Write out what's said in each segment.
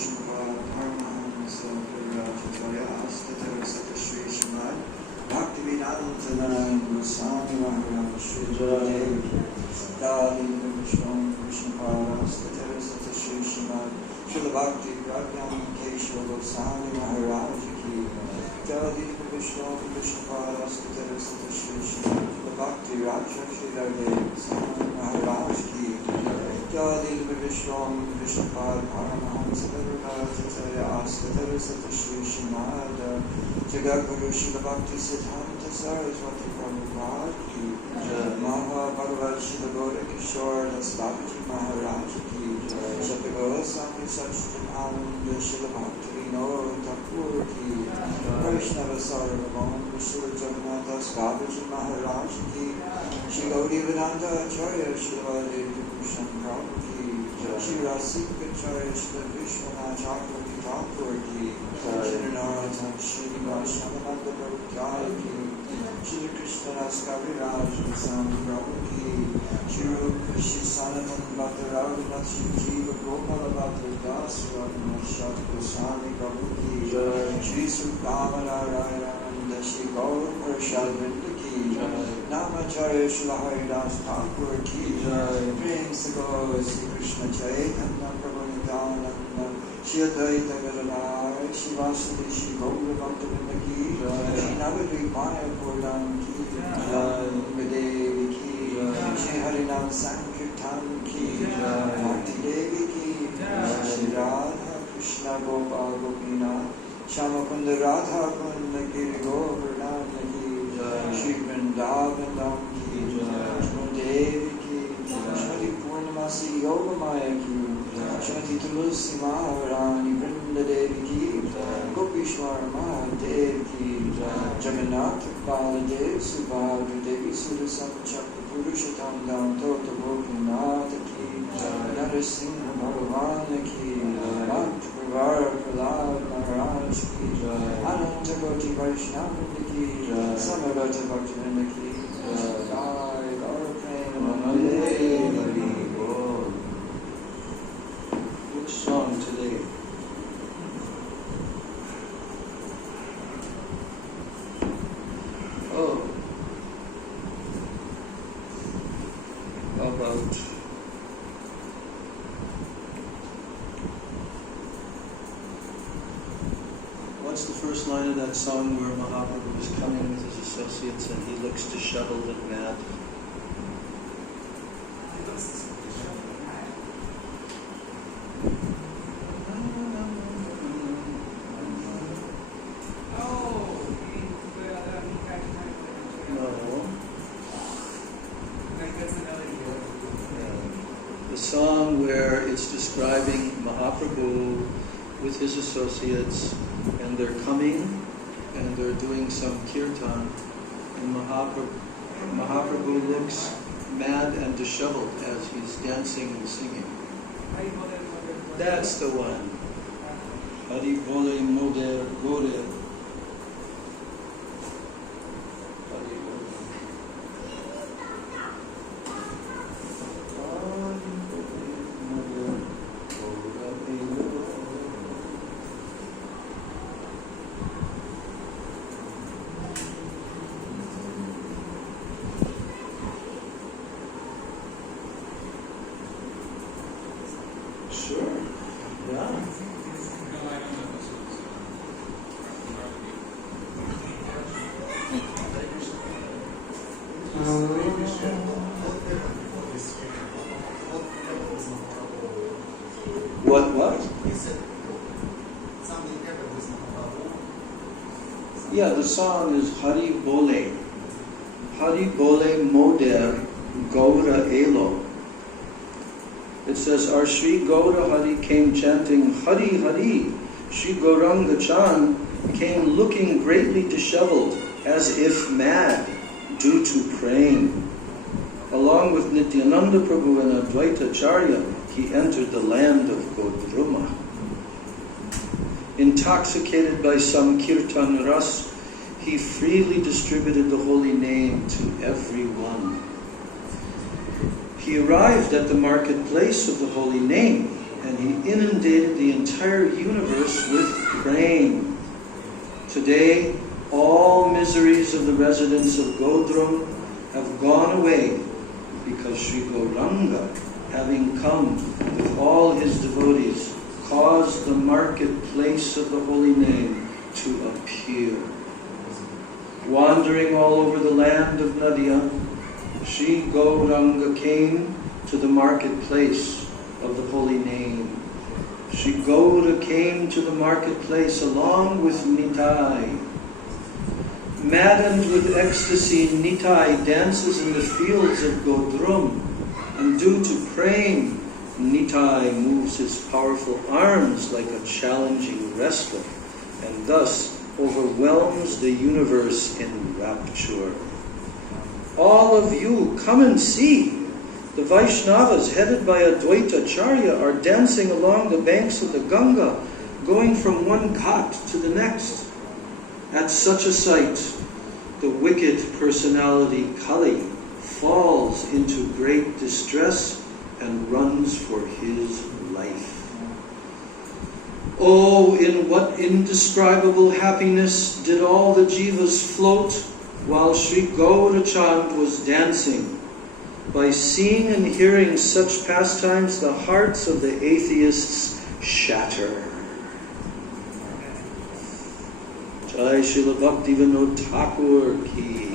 Srimad Paramahansa Purajataya Astatara Sata Shri Srimad Bhaktivedanta Swami Maharaj Shri Jadev Dali Vishwan Vishnupada Astatara Sata Shri Srimad Srila Bhakti Pragyam Keshava Goswami Maharaj Ki Dali Vishwan Vishnupada Astatara Sata Shri Srimad Srila Bhakti Raja Shri Jadev Swami Maharaj Ki Dali Vishwan Vishnupada Paramahansa Purajataya Astatara Sata Shri Srimad Jagaguru Srila Bhakti Siddhanta Saraswati Prabhupada Ki Maha Bhagavad Srila Gaura Kishore Das Babaji Maharaj Ki Shatagola Sami Sachtan Ananda Srila Bhakti Vinod Thakur Ki Vaishnava Sarvabhaum Srila Jagannath Das Babaji Maharaj Ki Shri Gauri Vedanta Acharya Srila Devi Bhushan Prabhu Ki Shri Rasika Acharya Srila Vishwanath Chakravarti Thakur Ki Shri Naratan Shri Vaishnava Prabhu Ki Shri Krishna Das Kaviraj Goswami Prabhu Ki Shri Rupa Shri Sanatan Bhakta Raghunath Shri Jiva Gopala Bhakta Das Raghunath Goswami Prabhu Ki Shri Sukama Narayana Shri Gaur Parshad Vrinda Ki Namacharya Shri Haridas Thakur Ki Prem Sago Shri Krishna Chaitanya Prabhu Nityananda Shri Advaita Gadadhar Shri Vasudeva Shri Gaura Bhakta Vrinda Ki Shri Navadvip Purdam Ki Devi Ki Shri Harinam Sankirtan Ki Bhakti Devi Ki Shri Radha Krishna Gopal Gopinath Shamakunda Radha Kunda Giri Govardhan Ki Shri Vrindavan Dham Ki Shri Devi Ki Shri Purnamasi Yoga Maya Ki Shri Tulsi Maharani Vrinda Devi Ki Gopishwar Mahadev Ki Jagannath Baladev Subhadra Devi Surasam Chakra Purushotam Dham Tota Gopinath Ki Narasimha Bhagavan Ki Bhakti Prahlad Maharaj Ki Ananta Koti Vaishnava Ki Samavata Bhaktivinoda Ki Jai Gaur Prema Which song today? Oh, how about what's the first line of that song where Mahaprabhu is coming with his associates and he looks disheveled and mad? Song where it's describing Mahaprabhu with his associates and they're coming and they're doing some kirtan and Mahaprabhu looks mad and disheveled as he's dancing and singing. That's the one. Hari Bole Moder Gore. What? Yeah, the song is Hari Bole. Hari Bole Moder Gaura Elo. It says, our Sri Gaura Hari came chanting Hari Hari. Sri Gauranga Chan came looking greatly disheveled, as if mad, due to praying. Along with Nityananda Prabhu and Advaita Acharya, he entered the land of Godruma. Intoxicated by some kirtan ras, he freely distributed the holy name to everyone. He arrived at the marketplace of the holy name and he inundated the entire universe with praying. Today, all miseries of the residents of Godrum have gone away because Sri Gauranga, having come with all his devotees, caused the marketplace of the holy name to appear. Wandering all over the land of Nadia, Sri Gauranga came to the marketplace of the holy name. Sri Gaura came to the marketplace along with Nitai. Maddened with ecstasy, Nitai dances in the fields of Godrum, and due to praying, Nitai moves his powerful arms like a challenging wrestler, and thus overwhelms the universe in rapture. All of you, come and see. The Vaishnavas, headed by Advaita Acharya, are dancing along the banks of the Ganga, going from one ghat to the next. At such a sight, the wicked personality Kali falls into great distress and runs for his life. Oh, in what indescribable happiness did all the jivas float while Sri Gaurachand was dancing. By seeing and hearing such pastimes, the hearts of the atheists shatter. Jai Srila Bhaktivinoda Thakur ki.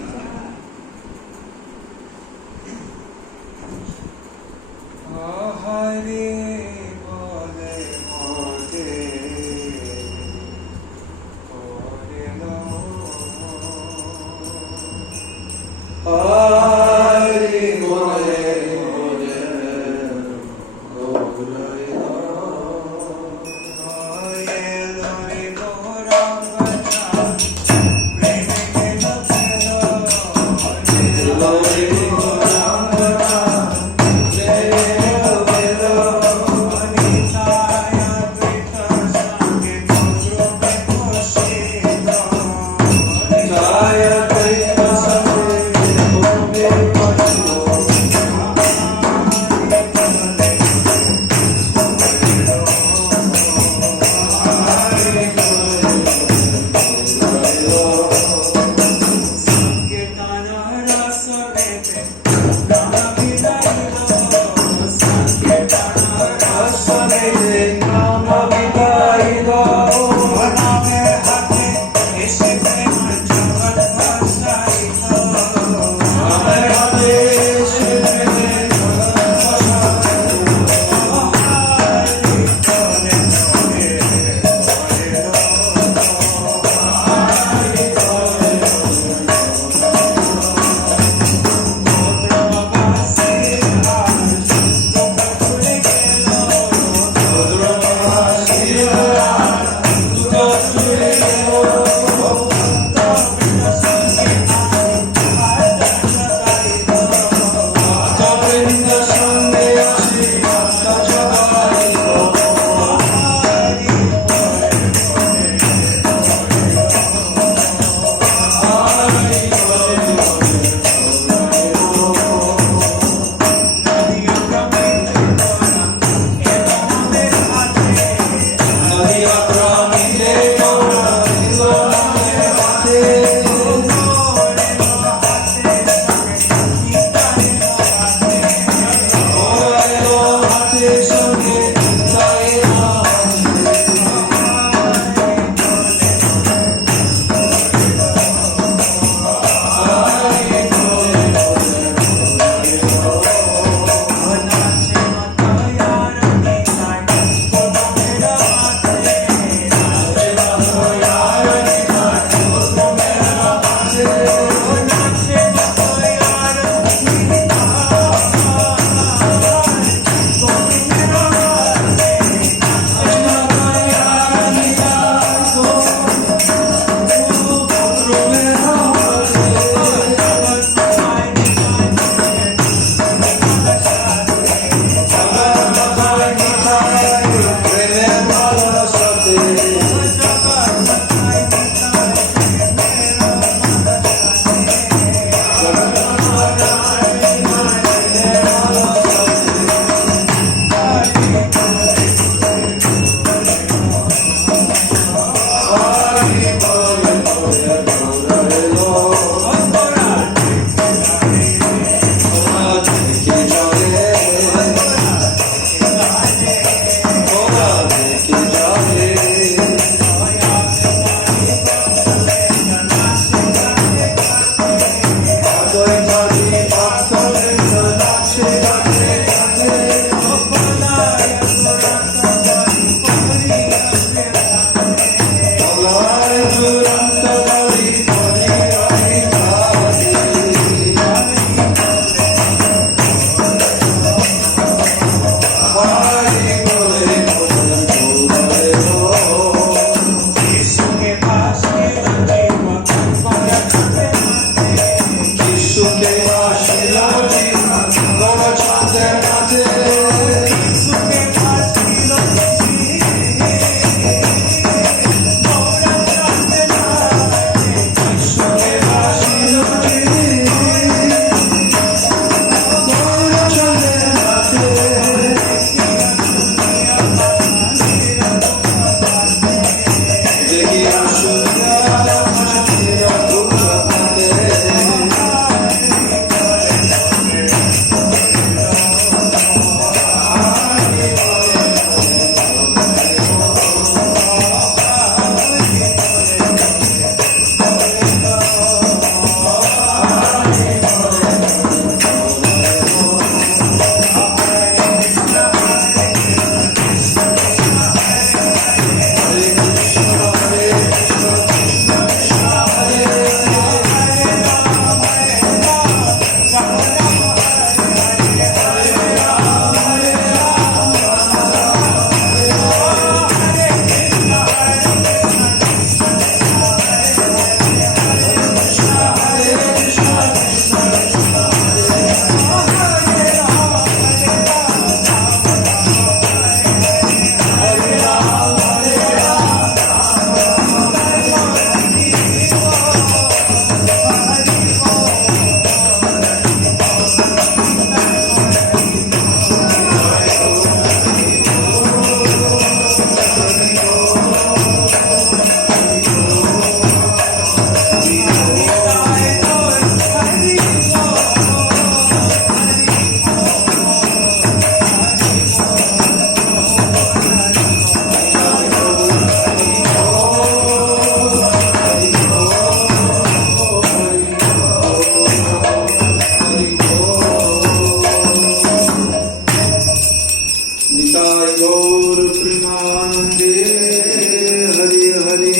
Namaste Hari Hari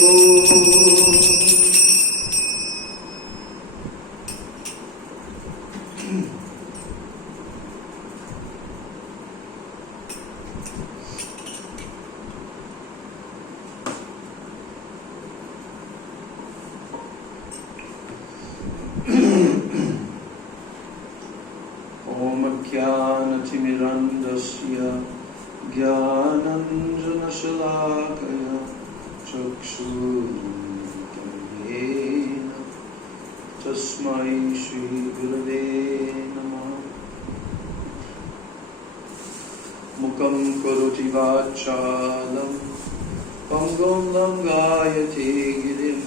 Bol. Mirandasya Jnananjana Shalakaya Chakshuruntamyena Tasmai Shri Gurave Namah. Mukam Karoti Vachalam Pangam Langayate Girim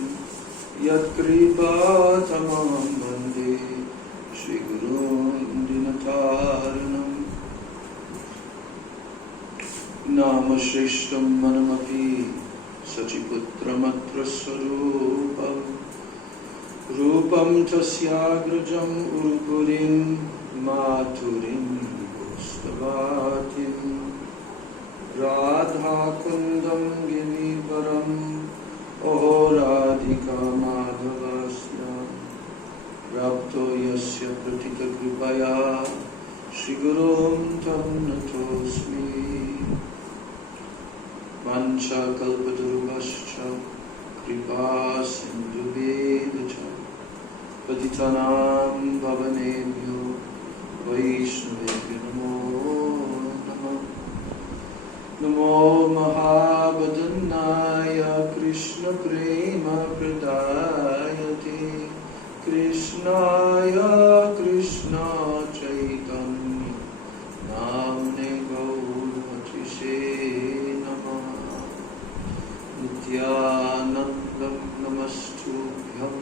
Yat Kripatamam Bande Shri Gurun Dinataranam. Nama Shrishtam Manamapi Sachiputramatra Swarupam Rupam Tasyagrajam Urupurim Maturim Gustavatim Radha Kundam Girivaram Oho Radhika Madhavasya Rapto Yasya Pratita Kripaya Shri Gurum Tam Natosmi Vancha kalpatarubhascha kripa sindhubhedcha patitanam pavanebhyo vaishnavebhyo namo namah. Namo mahabhadanaya Krishna prema pradayate Krishnaya Krishna chaitanya namne gauravatise Nityanandam Namastubhyam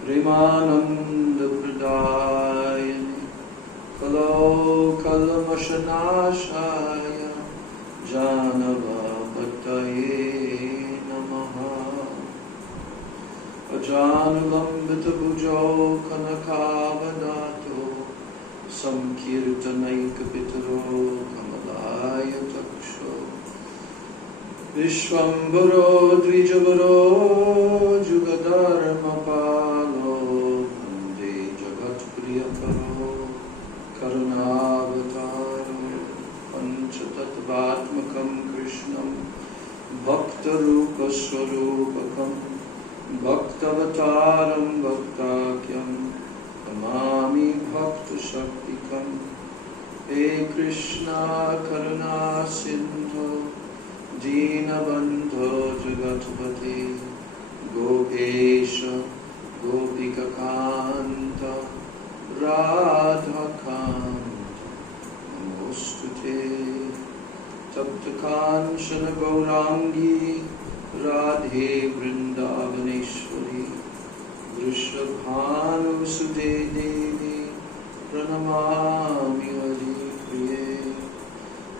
Premananda Pradayane Kalo Kalamashanashaya Janava Bhattaye Namaha. Ajanulambita Bhujo Kanakavanato Samkirtanaika Pitaro Kamalaya Taksho Vishwambaro Dvijavaro Jugadharmapalo Vande Jagat Priyakaro Karunavataro Panchatattvatmakam Krishnam Bhaktarupa Swarupakam Bhaktavataram Bhaktakyam Tamami Bhakta Shaktikam. He Krishna Karuna Sindhu Dinabandho Jagatpati Gopesha Gopikakanta Radhakanta Namostute Taptakanshana Gaurangi Radhe Vrindavaneshwari Vrishabhanu Sute Devi Pranamami Hari Priye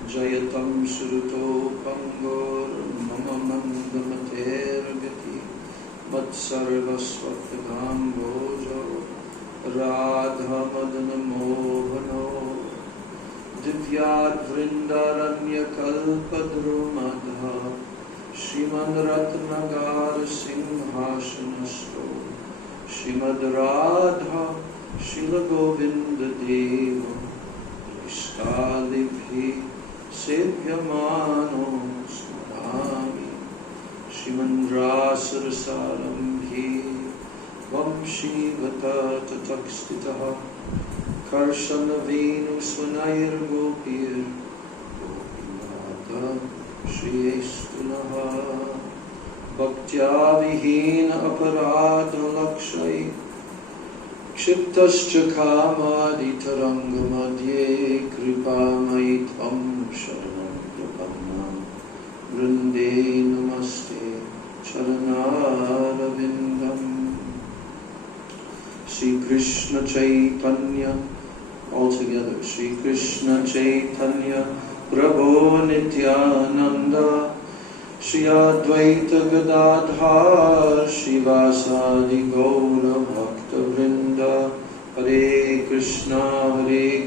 Jayatam Suruto Pangor Mama Mandamater Gati Vatsarva Swatagam Bojo Radha Madana Mohano Divyat Vrindaranya Kalpadrumadha Shrimad Ratnagar Singhashanasto Shrimad Radha Shila Govinda Deva Ishtalibhi Sevyamano Smarami Shrimandrasarasarambhi Vamshi Vata Tatakstitaha Karshana Venu Swanayar Gopir Gopinata Shriyestunaha Bhaktya Vihina Aparadha Lakshay Kshiptascha Kamaditarangamadye Kripamai Tvam Sharanam Prapadnam Vrinde Namaste Charanarvindam. Shri Krishna Chaitanya, all together. Shri Krishna Chaitanya Prabhu Nityananda Shri Advaita Gadadhar Shivasadi Gaura Bhakta Vrinda. Hare Krishna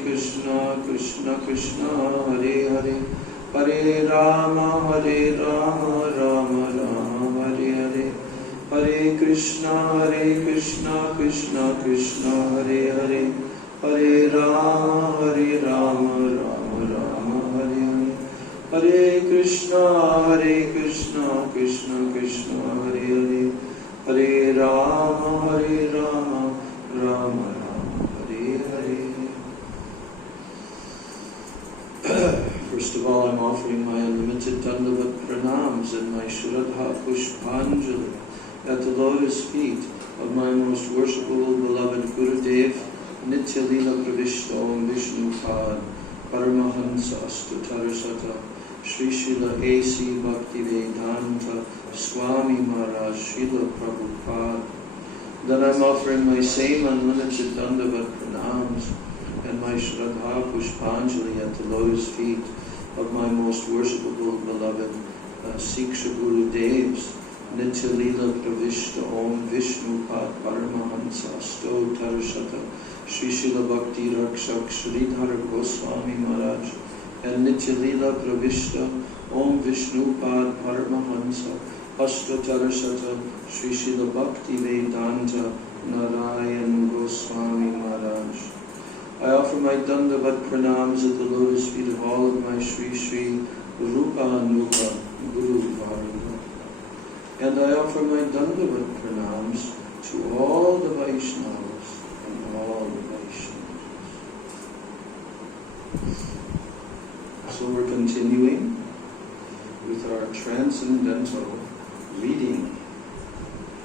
Krishna Krishna Hare Hare Hare Rama, Rama Rama, Hare Hare. Hare Krishna, Krishna Krishna, Hare Hare. Hare Rama, Rama Rama, Hare Hare. Hare Krishna, Krishna Krishna, Hare Hare. Hare Rama, Rama Rama, Hare Hare. First of all, I'm offering my unlimited Dandavat Pranams and my Shraddha Pushpanjali at the lotus feet of my most worshipful beloved Gurudev, Nitya Lila Pravishta Om Vishnu Pad, Paramahansa Astutarasata, Sri Srila A.C. Bhaktivedanta Swami Maharaj, Srila Prabhupada. Then I'm offering my same unlimited Dandavat Pranams and my Shraddha Pushpanjali at the lotus feet of my most worshipful beloved Siksha Gurudevs, Nitya Lila Pravishta Om Vishnu Pad Paramahansa Asto Tarashata, Sri Srila Bhakti Rakshak Sridhar Goswami Maharaj, and Nitya Lila Pravishta Om Vishnu Pad Paramahansa Asto Tarashata, Sri Srila Bhakti Vedanta Narayan Goswami Maharaj. I offer my Dandavat Pranams at the lotus feet of all of my Sri Sri Rupa Nupa Guru Varga. And I offer my Dandavat Pranams to all the Vaishnavas and all the Vaishnavas. So we're continuing with our transcendental reading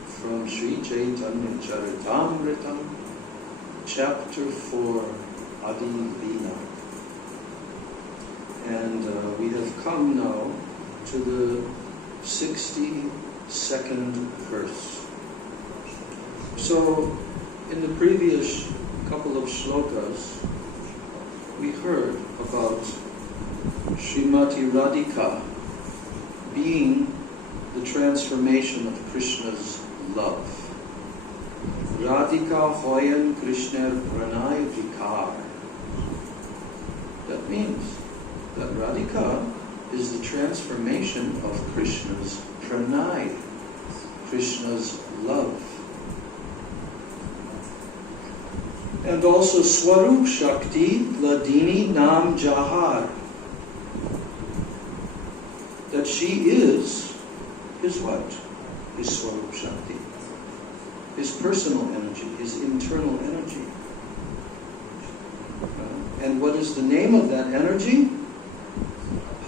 from Sri Chaitanya Charitamritam, Chapter 4, Adi Lila. And we have come now to the 62nd verse. So, in the previous couple of shlokas, we heard about Srimati Radhika being the transformation of Krishna's love. Radhika hoyan Krishner pranay vikar. That means that Radhika is the transformation of Krishna's pranay, Krishna's love. And also Swarup Shakti Ladini Nam Jahar. That she is his what? His Swarup Shakti. His personal energy, his internal energy. And what is the name of that energy?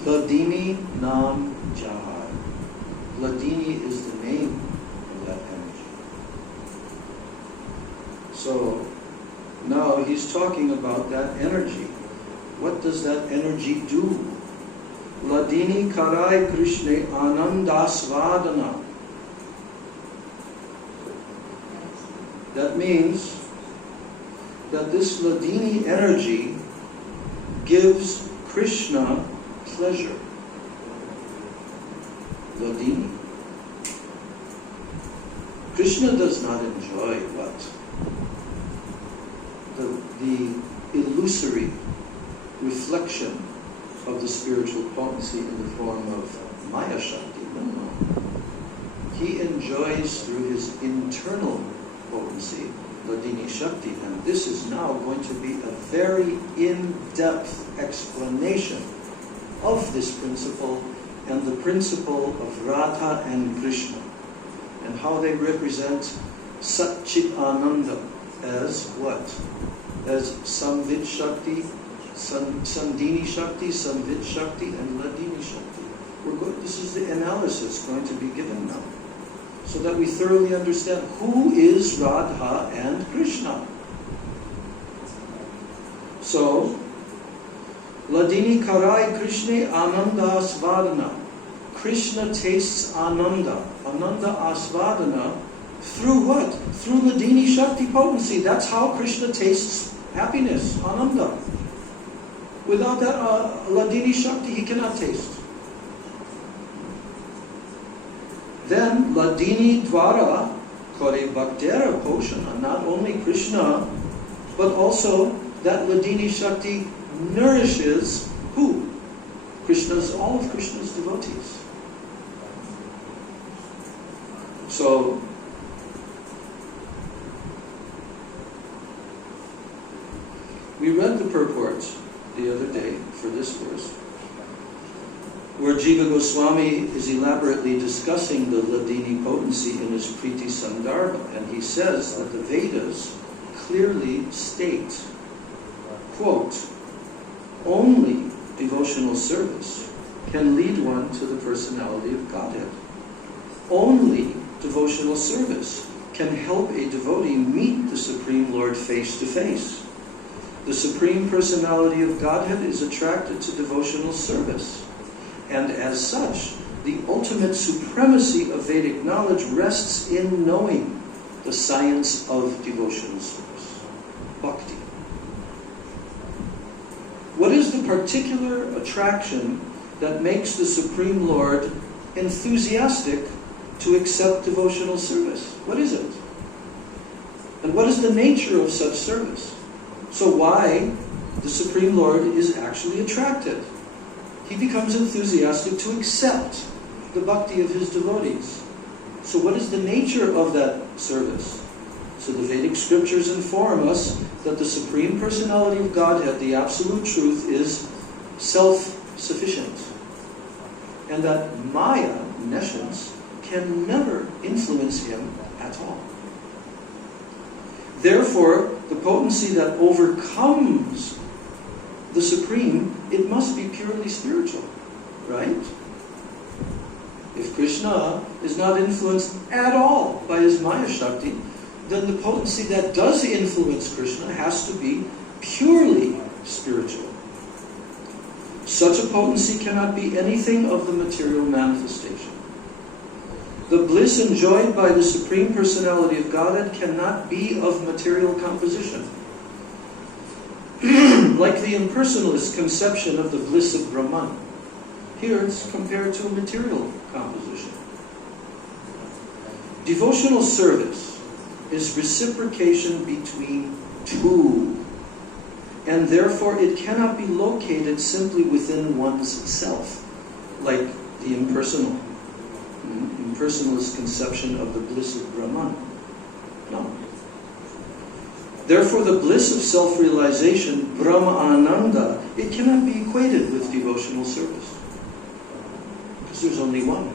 Ladini Nam Jahar. Ladini is the name of that energy. So, now he's talking about that energy. What does that energy do? Ladini Karai Krishna Anandasvadana. That means that this Ladini energy gives Krishna pleasure. Ladini. Krishna does not enjoy what? The illusory reflection of the spiritual potency in the form of Maya Shakti. No. He enjoys through his internal potency, Ladini Shakti, and this is now going to be a very in-depth explanation of this principle and the principle of Radha and Krishna and how they represent Sat Chit Ananda as what? As Samvid Shakti, Sandini Shakti, Samvid Shakti, and Ladini Shakti. This is the analysis going to be given now, so that we thoroughly understand who is Radha and Krishna. So, Ladini Karai Krishna Ananda Asvadana. Krishna tastes Ananda. Ananda Asvadana through what? Through Ladini Shakti potency. That's how Krishna tastes happiness, Ananda. Without that Ladini Shakti, he cannot taste. Then Ladini Dwara Kare Bhaktera Poshana. Not only Krishna, but also that Ladini Shakti nourishes who? all of Krishna's devotees. So, we read the purport the other day for this verse, where Jiva Goswami is elaborately discussing the Ladini potency in his Priti Sandarbha, and he says that the Vedas clearly state, quote, only devotional service can lead one to the personality of Godhead. Only devotional service can help a devotee meet the Supreme Lord face to face. The Supreme Personality of Godhead is attracted to devotional service. And as such, the ultimate supremacy of Vedic knowledge rests in knowing the science of devotional service, bhakti. What is the particular attraction that makes the Supreme Lord enthusiastic to accept devotional service? What is it? And what is the nature of such service? So why the Supreme Lord is actually attracted? He becomes enthusiastic to accept the bhakti of his devotees. So what is the nature of that service? So the Vedic scriptures inform us that the Supreme Personality of Godhead, the Absolute Truth, is self-sufficient. And that Maya, nescience, can never influence him at all. Therefore, the potency that overcomes the Supreme, it must be purely spiritual, right? If Krishna is not influenced at all by his Maya Shakti, then the potency that does influence Krishna has to be purely spiritual. Such a potency cannot be anything of the material manifestation. The bliss enjoyed by the Supreme Personality of Godhead cannot be of material composition. Like the impersonalist conception of the bliss of Brahman. Here it's compared to a material composition. Devotional service is reciprocation between two, and therefore it cannot be located simply within one's self, like the impersonalist conception of the bliss of Brahman. No. Therefore, the bliss of self-realization, Brahma Ananda, it cannot be equated with devotional service, because there's only one.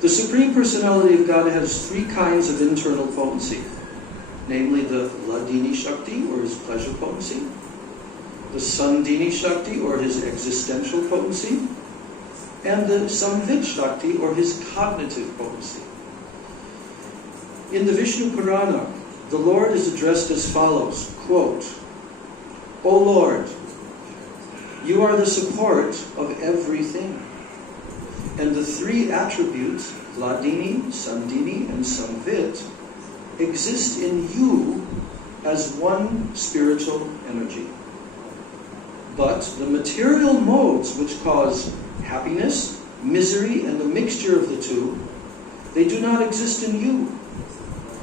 The Supreme Personality of God has three kinds of internal potency, namely the Ladini Shakti, or his pleasure potency, the Sandini Shakti, or his existential potency, and the Samvid Shakti, or his cognitive potency. In the Vishnu Purana, the Lord is addressed as follows, quote, O Lord, you are the support of everything. And the three attributes, Ladini, Sandini, and Samvit, exist in you as one spiritual energy. But the material modes which cause happiness, misery, and the mixture of the two, they do not exist in you,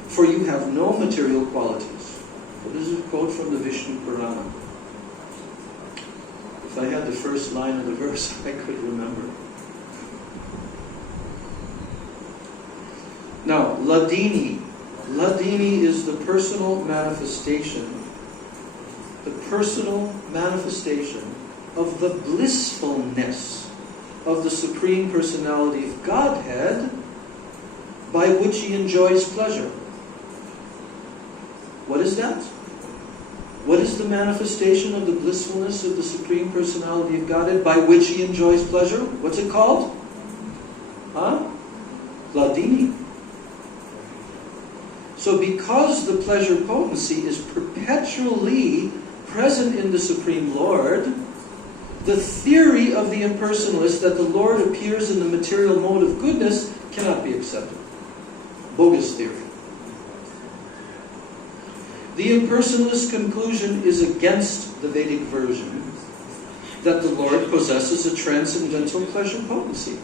for you have no material qualities. So this is a quote from the Vishnu Purana. If I had the first line of the verse, I could remember. Now, Ladini. Ladini is the personal manifestation of the blissfulness of the Supreme Personality of Godhead, by which he enjoys pleasure. What is that? What is the manifestation of the blissfulness of the Supreme Personality of Godhead by which he enjoys pleasure? What's it called? Ladini. So because the pleasure potency is perpetually present in the Supreme Lord, the theory of the impersonalist that the Lord appears in the material mode of goodness cannot be accepted. Bogus theory. The impersonalist conclusion is against the Vedic version that the Lord possesses a transcendental pleasure potency.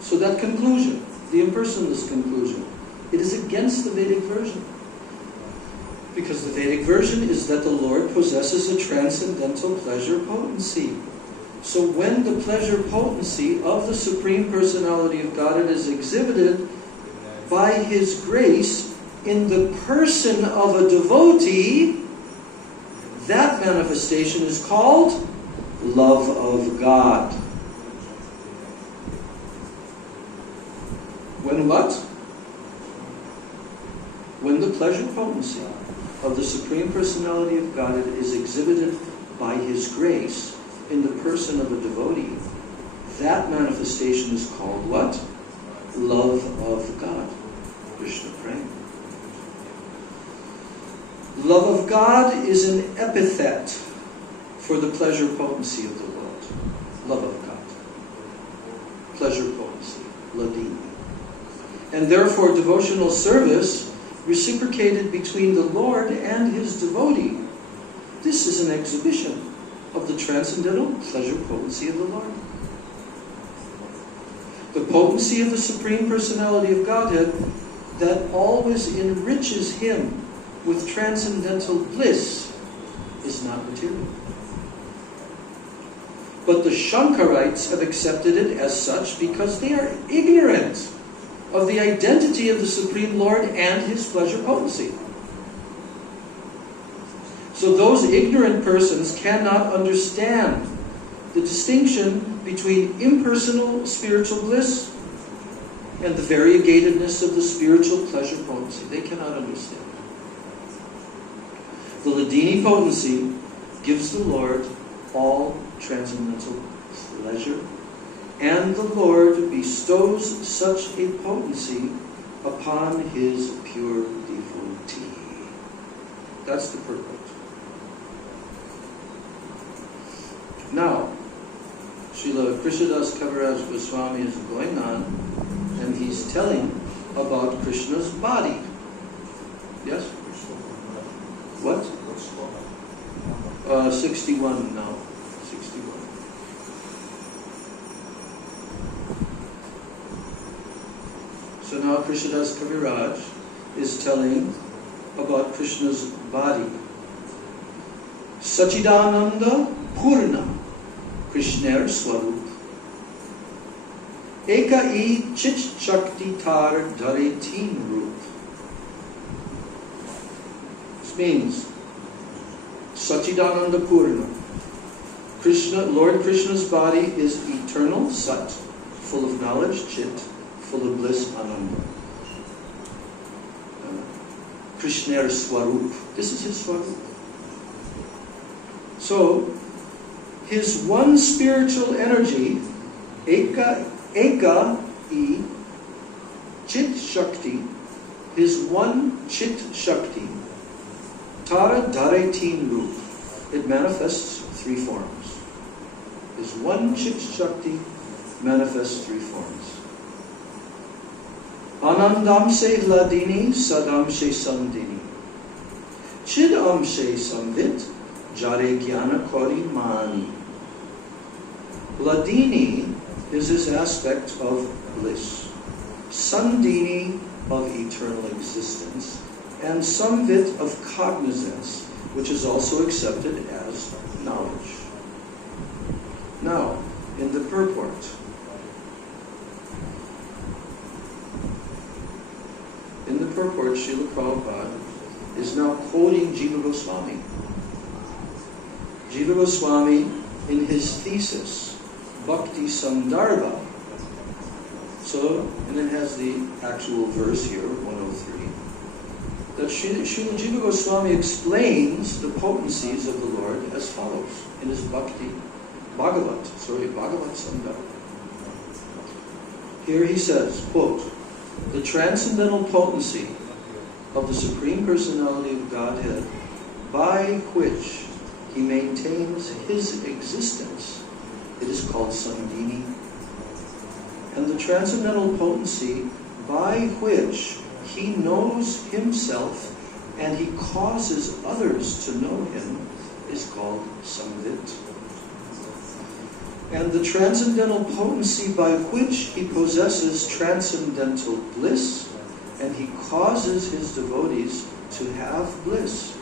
So that conclusion, the impersonalist conclusion, it is against the Vedic version. Because the Vedic version is that the Lord possesses a transcendental pleasure potency. So when the pleasure potency of the Supreme Personality of Godhead is exhibited by His grace in the person of a devotee, that manifestation is called love of God. When what? When the pleasure potency of the Supreme Personality of Godhead is exhibited by His grace in the person of a devotee, that manifestation is called what? Love of God. Krishna praying. Love of God is an epithet for the pleasure potency of the Lord. Love of God. Pleasure potency. Ladini. And therefore devotional service reciprocated between the Lord and His devotee. This is an exhibition of the transcendental pleasure potency of the Lord. The potency of the Supreme Personality of Godhead that always enriches Him with transcendental bliss is not material. But the Shankarites have accepted it as such because they are ignorant of the identity of the Supreme Lord and His pleasure potency. So those ignorant persons cannot understand the distinction between impersonal spiritual bliss and the variegatedness of the spiritual pleasure potency. They cannot understand. The Ladini potency gives the Lord all transcendental pleasure, and the Lord bestows such a potency upon His pure devotee. That's the purport. Now, Srila Krishnadas Kaviraj Goswami is going on, and he's telling about Krishna's body. Yes? What? 61 now. 61. So now Krishnadas Kaviraj is telling about Krishna's body. Sachidananda Purna Krishner Swarup Eka I Chit Shakti Tar Dhare Teen Rup. This means Sachidananda Purna. Lord Krishna's body is eternal Sat, full of knowledge, Chit, full of bliss, Ananda. Krishner Swarup. This is His Swarup. So, His one spiritual energy, Eka I Chit Shakti, His one Chit Shakti, Tara Dhare Teen Rup. It manifests three forms. His one Chit Shakti manifests three forms. Anandamse Ladini Sadamse Sandini Chidamse Samvit Jare Jnana Kori Mani. Ladini is His aspect of bliss, Sandini of eternal existence, and Samvit of cognizance, which is also accepted as knowledge. Now, in the purport, Srila Prabhupada is now quoting Jiva Goswami. Jiva Goswami, in his thesis, Bhakti Sandarbha, and it has the actual verse here, 103, that Srila Jiva Goswami explains the potencies of the Lord as follows in his Bhagavat Sandarbha. Here he says, quote, the transcendental potency of the Supreme Personality of Godhead by which He maintains His existence, it is called Sandini. And the transcendental potency by which He knows Himself and He causes others to know Him is called Samvit. And the transcendental potency by which He possesses transcendental bliss and He causes His devotees to have bliss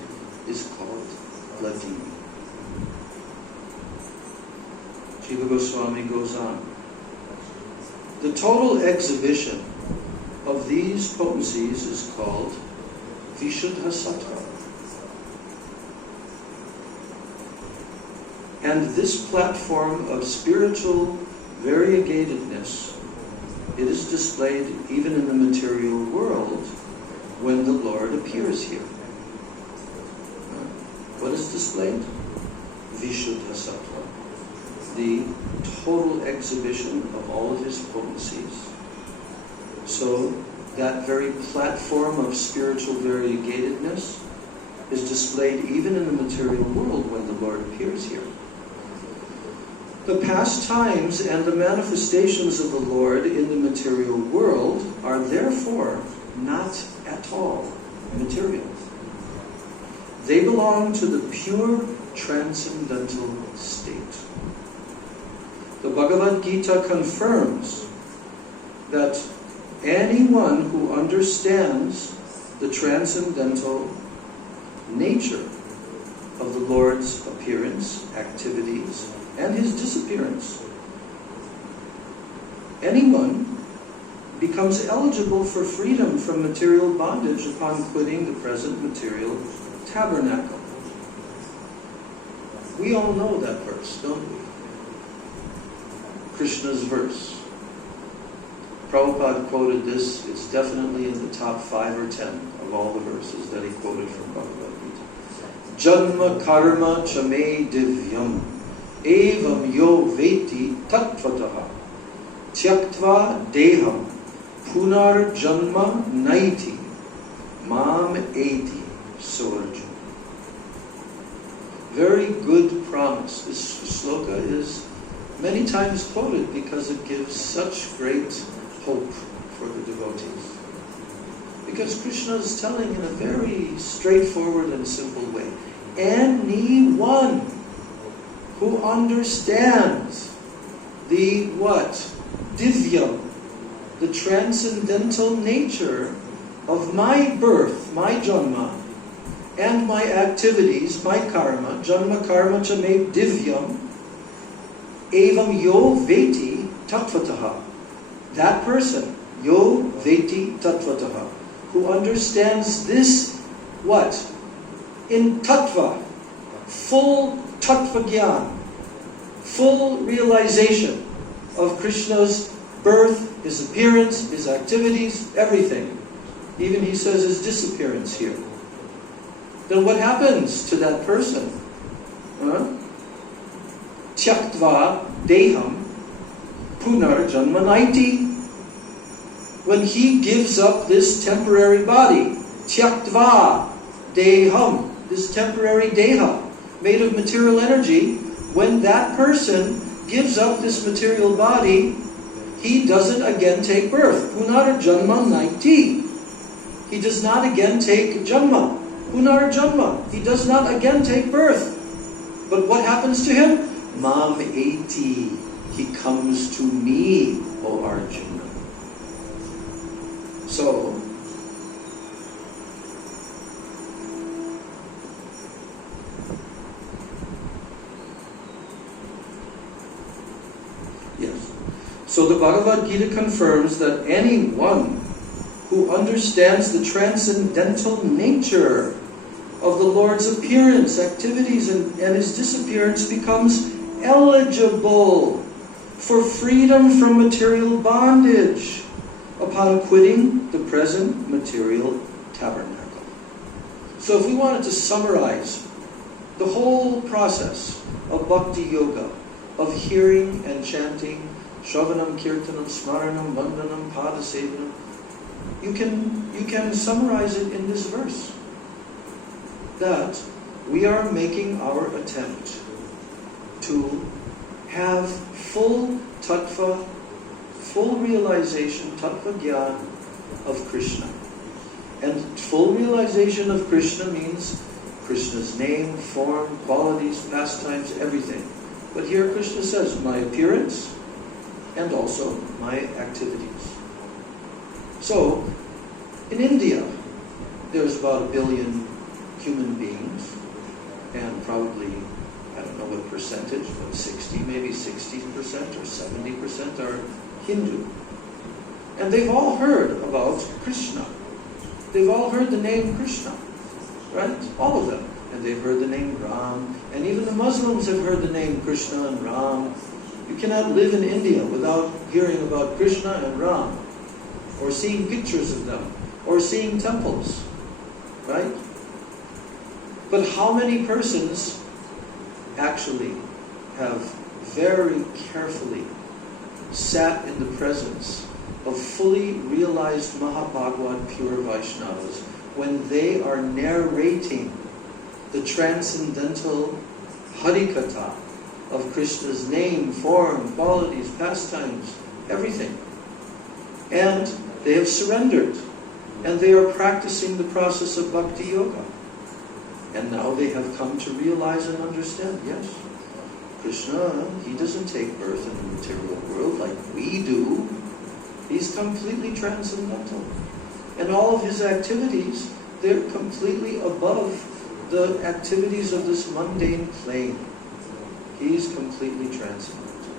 is called Vladimir. Jiva Goswami goes on. The total exhibition of these potencies is called Vishuddha Sattva. And this platform of spiritual variegatedness, it is displayed even in the material world when the Lord appears here. What is displayed? Vishuddha Sattva. The total exhibition of all of his potencies. So that very platform of spiritual variegatedness is displayed even in the material world when the Lord appears here. The pastimes and the manifestations of the Lord in the material world are therefore not at all material. They belong to the pure transcendental state. The Bhagavad Gita confirms that anyone who understands the transcendental nature of the Lord's appearance, activities, and his disappearance, anyone becomes eligible for freedom from material bondage upon quitting the present material tabernacle. We all know that verse, don't we? Krishna's verse. Prabhupada quoted this. It's definitely in the top 5 or 10 of all the verses that he quoted from Bhagavad Gita. Janma karma chame divyam evam yo veti tattvataha tyaktva deham punar janma naiti mam eti soarjuna. Very good promise. This sloka is many times quoted because it gives such great hope for the devotees. Because Krishna is telling in a very straightforward and simple way, anyone who understands the what? Divyam, the transcendental nature of my birth, my janma, and my activities, my karma, janma karma cha me divyam, evam yo veti tattvataha. That person, yo veti tattvataha, who understands this, what? In tattva, full tattva gyan, full realization of Krishna's birth, his appearance, his activities, everything. Even he says his disappearance here. Then what happens to that person? Tyaktva deham punar janmanaiti. When he gives up this temporary body, tyaktva deham, this temporary deha, made of material energy, when that person gives up this material body, he doesn't again take birth. Punar janma naiti. He does not again take janma. Punar janma. He does not again take birth. But what happens to him? Mam eti. He comes to me, O Arjuna. So, yes. So the Bhagavad Gita confirms that anyone who understands the transcendental nature of the Lord's appearance, activities, and his disappearance becomes eligible for freedom from material bondage upon quitting the present material tabernacle. So if we wanted to summarize the whole process of bhakti yoga, of hearing and chanting, shravanam, kirtanam, smaranam, vandanam, padasevanam, you can summarize it in this verse. That we are making our attempt to have full tattva, full realization, tattva gyan of Krishna. And full realization of Krishna means Krishna's name, form, qualities, pastimes, everything. But here Krishna says, my appearance and also my activities. So, in India, there's about 1 billion human beings, and probably, I don't know what percentage, but 60% or 70% are Hindu. And they've all heard about Krishna. They've all heard the name Krishna, right? All of them. And they've heard the name Ram. And even the Muslims have heard the name Krishna and Ram. You cannot live in India without hearing about Krishna and Ram, or seeing pictures of them, or seeing temples, right? But how many persons actually have very carefully sat in the presence of fully realized Mahabhagavad pure Vaishnavas when they are narrating the transcendental Harikatha of Krishna's name, form, qualities, pastimes, everything. And they have surrendered. And they are practicing the process of Bhakti Yoga. And now they have come to realize and understand, yes, Krishna, he doesn't take birth in the material world like we do. He's completely transcendental. And all of his activities, they're completely above the activities of this mundane plane. He's completely transcendental.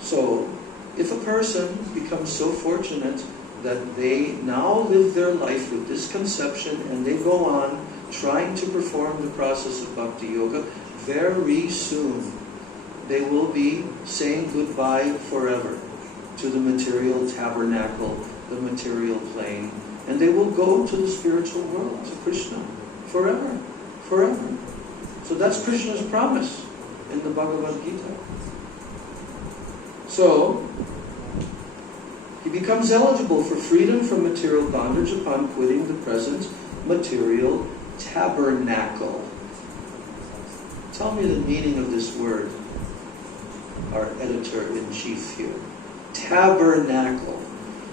So, if a person becomes so fortunate that they now live their life with this conception and they go on trying to perform the process of Bhakti Yoga, very soon they will be saying goodbye forever to the material tabernacle, the material plane, and they will go to the spiritual world, to Krishna, forever, forever. So that's Krishna's promise in the Bhagavad Gita. So, he becomes eligible for freedom from material bondage upon quitting the present material tabernacle. Tell me the meaning of this word, our editor-in-chief here. Tabernacle.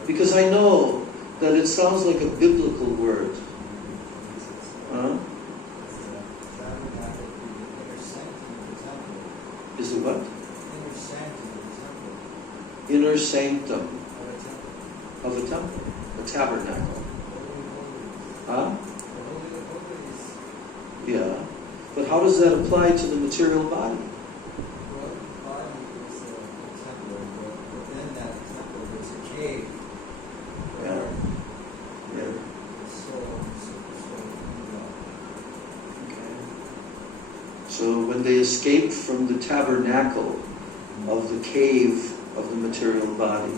Because I know that it sounds like a biblical word. Huh? Is it what? Inner sanctum of a temple. A tabernacle. Huh? Yeah. But how does that apply to the material body? Well, the body is a temple, but within that temple there's a cave. Yeah. Yeah. The soul Okay. So when they escape from the tabernacle of the cave of the material body,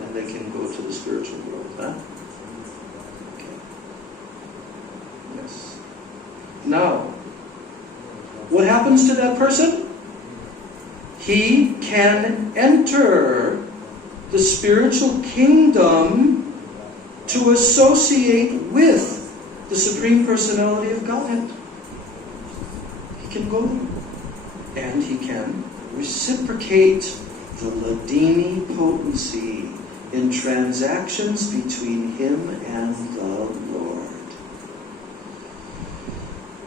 then they can go to the spiritual world, huh? Okay. Yes. Now, what happens to that person? He can enter the spiritual kingdom to associate with the Supreme Personality of Godhead. He can go there. And he can reciprocate the Ladini potency in transactions between him and the Lord.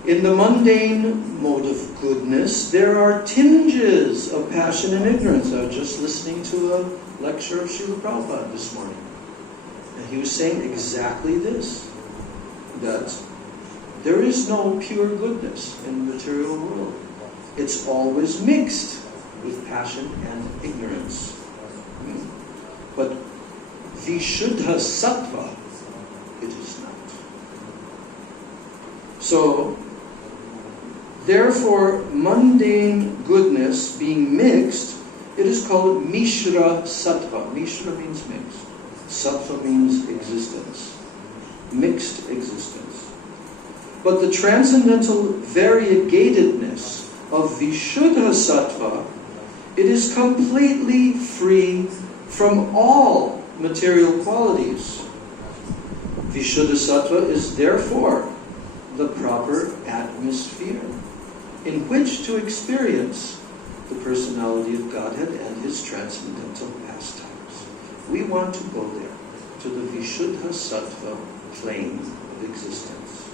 In the mundane mode of goodness, there are tinges of passion and ignorance. I was just listening to a lecture of Srila Prabhupada this morning. And he was saying exactly this, that there is no pure goodness in the material world. It's always mixed with passion and ignorance. But Vishuddha Sattva, it is not. So, therefore, mundane goodness being mixed, it is called Mishra Sattva. Mishra means mixed. Sattva means existence. Mixed existence. But the transcendental variegatedness of Vishuddha Sattva, it is completely free from all material qualities. Vishuddha Sattva is therefore the proper atmosphere in which to experience the personality of Godhead and his transcendental pastimes. We want to go there, to the Vishuddha Sattva plane of existence.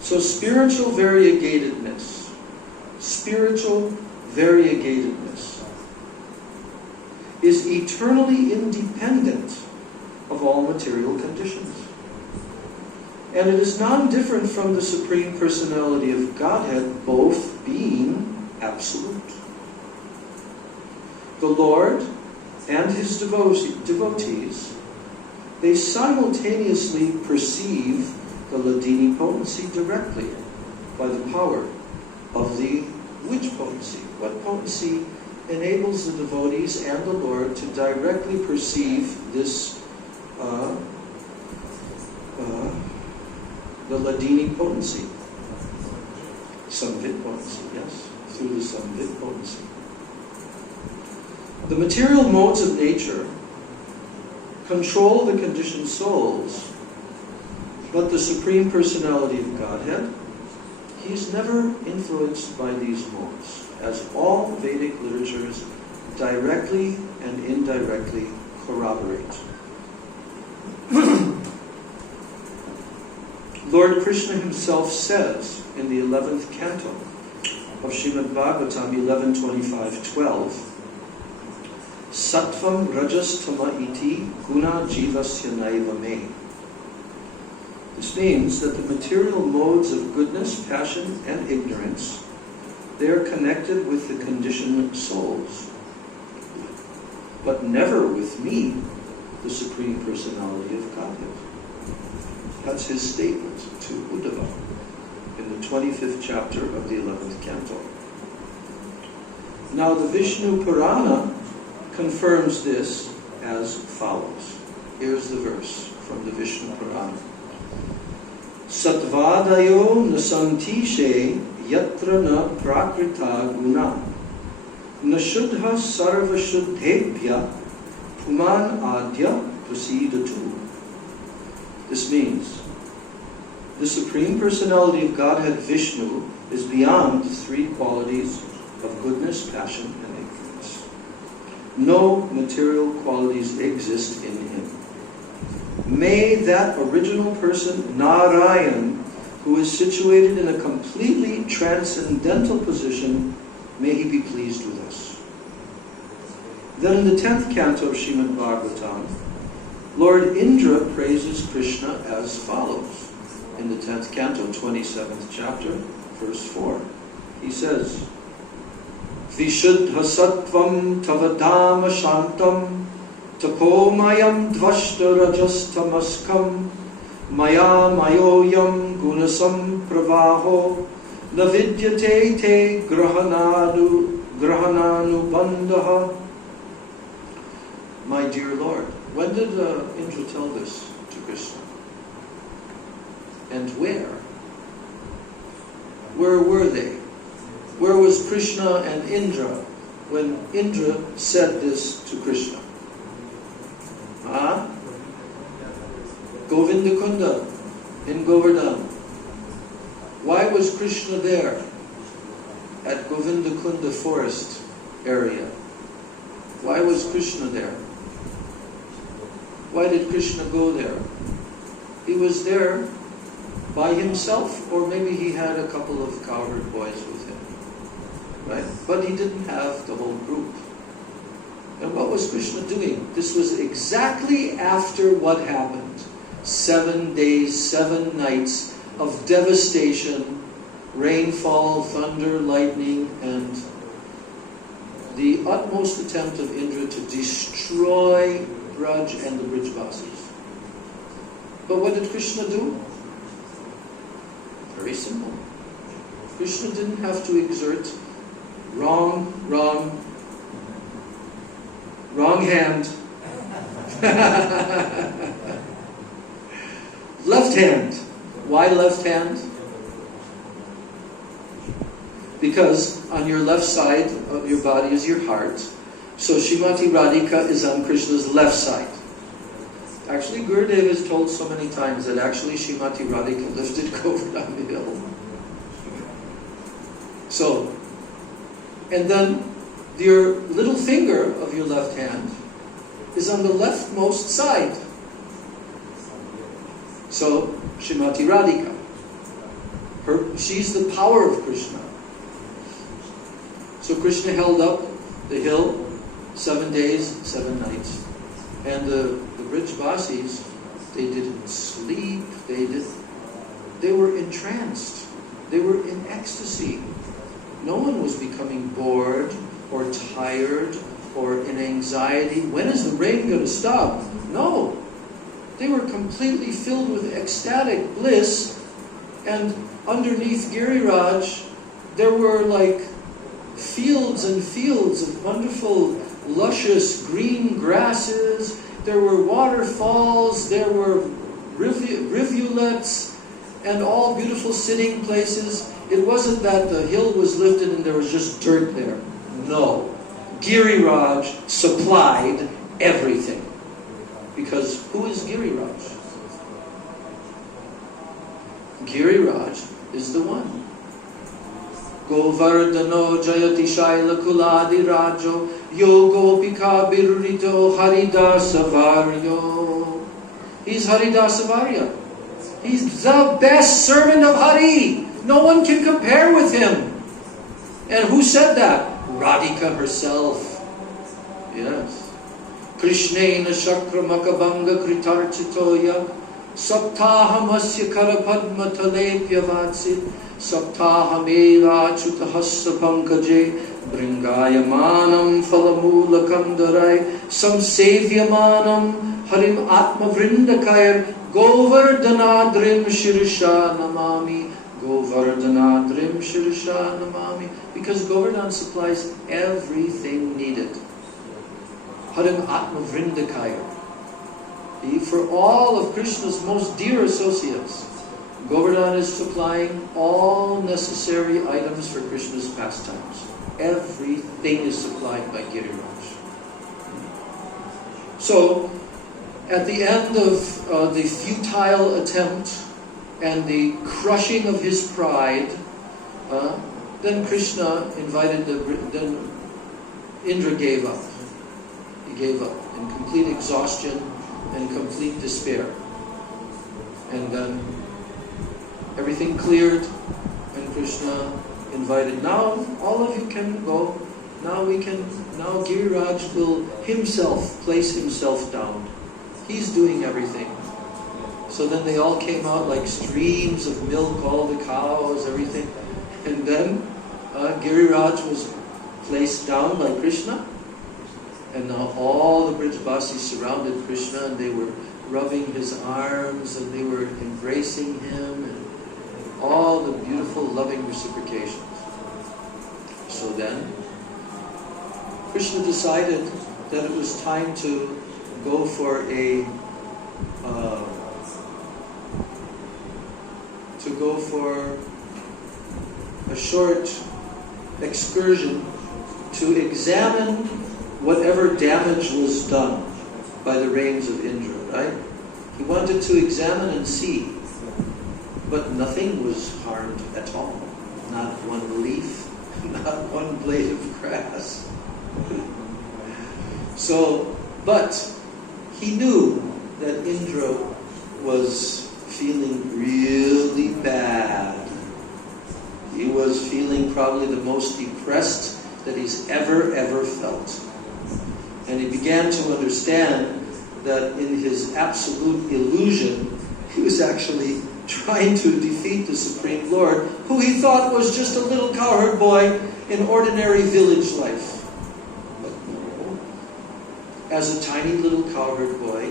So spiritual variegatedness is eternally independent of all material conditions. And it is non-different from the Supreme Personality of Godhead, both being absolute. The Lord and His devotees, they simultaneously perceive the Ladini potency directly by the power of the which potency? What potency enables the devotees and the Lord to directly perceive this the Ladini potency? Samvit potency, yes, through the Samvit potency. The material modes of nature control the conditioned souls, but the Supreme Personality of Godhead, He is never influenced by these modes, as all Vedic literatures directly and indirectly corroborate. Lord Krishna Himself says in the 11th canto of Srimad Bhagavatam 11.25.12, Sattvam rajas tama iti guna jivasya naiva me. This means that the material modes of goodness, passion, and ignorance, they are connected with the conditioned souls, but never with me, the Supreme Personality of Godhead. That's His statement to Uddhava in the 25th chapter of the 11th canto. Now the Vishnu Purana confirms this as follows. Here's the verse from the Vishnu Purana. Satvadayo nasantishe yatra na prakrita guna nashuddha sarva shuddhebhya puman adya prasidatu. This means the Supreme Personality of Godhead Vishnu is beyond the three qualities of goodness, passion, and ignorance. No material qualities exist in Him. May that original person, Narayan, who is situated in a completely transcendental position, may he be pleased with us. Then in the 10th canto of Srimad Bhagavatam, Lord Indra praises Krishna as follows. In the 10th canto, 27th chapter, verse 4, he says, Vishuddha sattvam tavadama shantam tapomayam dvashta rajastamaskam maya mayoyam gunasam pravaho navidyate te grahananu bandhaha. My dear Lord, when did Indra tell this to Krishna? And where? Where were they? Where was Krishna and Indra when Indra said this to Krishna? Govindakunda in Govardhan. Why was Krishna there at Govindakunda forest area? Why was Krishna there? Why did Krishna go there? He was there by himself, or maybe he had a couple of cowherd boys with him, right? But he didn't have the whole group. And what was Krishna doing? This was exactly after what happened. 7 days, 7 nights of devastation, rainfall, thunder, lightning, and the utmost attempt of Indra to destroy Braj and the Brijvasis. But what did Krishna do? Very simple. Krishna didn't have to exert wrong hand. Left hand. Why left hand? Because on your left side of your body is your heart. So Srimati Radhika is on Krishna's left side. Actually, Gurudev has told so many times that actually Srimati Radhika lifted Govardhan the hill. So, and then your little finger of your left hand is on the leftmost side. So, Srimati Radhika, she's the power of Krishna. So Krishna held up the hill 7 days, 7 nights. And the Brijvasis, they didn't sleep, they were entranced. They were in ecstasy. No one was becoming bored or tired or in anxiety. When is the rain going to stop? No. They were completely filled with ecstatic bliss, and underneath Giriraj there were like fields and fields of wonderful, luscious green grasses. There were waterfalls, there were rivulets, and all beautiful sitting places. It wasn't that the hill was lifted and there was just dirt there. No. Giriraj supplied everything. Because who is Giriraj? Giriraj is the one. Govardhano jayati shaila kuladi rajo yogopika birrito haridasavaryo. He's Haridasavarya. He's the best servant of Hari. No one can compare with him. And who said that? Radhika herself. Yes. Krishnena shakramakabanga kritarchitoya saptahamasya karapadma talepya vatsit saptahameva chutahassa pankaje bringayamanam falamula kandarai samsevyamanam harim atma vrindakayar govardhanadrim shirsha namami govardhanadrim shirsha namami. Because Govardhan supplies everything needed. Harim Atma Vrindakaya. For all of Krishna's most dear associates, Govardhan is supplying all necessary items for Krishna's pastimes. Everything is supplied by Giriraj. So, at the end of the futile attempt and the crushing of his pride, then Krishna invited then Indra gave up. Gave up in complete exhaustion and complete despair. And then everything cleared, and Krishna invited, now all of you can go. Now Giriraj will himself place himself down. He's doing everything. So then they all came out like streams of milk, all the cows, everything. And then Giriraj was placed down by Krishna. And now all the Brijbasis surrounded Krishna, and they were rubbing his arms, and they were embracing him, and all the beautiful loving reciprocations. So then, Krishna decided that it was time to go for a short excursion to examine whatever damage was done by the rains of Indra, right? He wanted to examine and see, but nothing was harmed at all. Not one leaf, not one blade of grass. But he knew that Indra was feeling really bad. He was feeling probably the most depressed that he's ever felt. And he began to understand that in his absolute illusion, he was actually trying to defeat the Supreme Lord, who he thought was just a little cowherd boy in ordinary village life. But no. As a tiny little cowherd boy,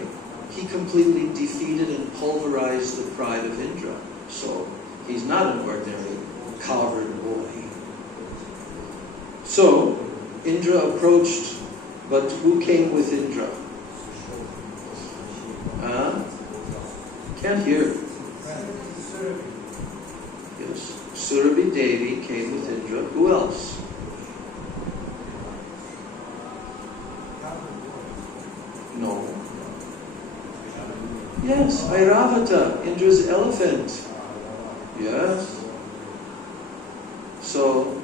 he completely defeated and pulverized the pride of Indra. So he's not an ordinary cowherd boy. So Indra approached. But who came with Indra? Can't hear. Yes. Surabhi Devi came with Indra. Who else? No. Yes, Airavata, Indra's elephant. Yes. So,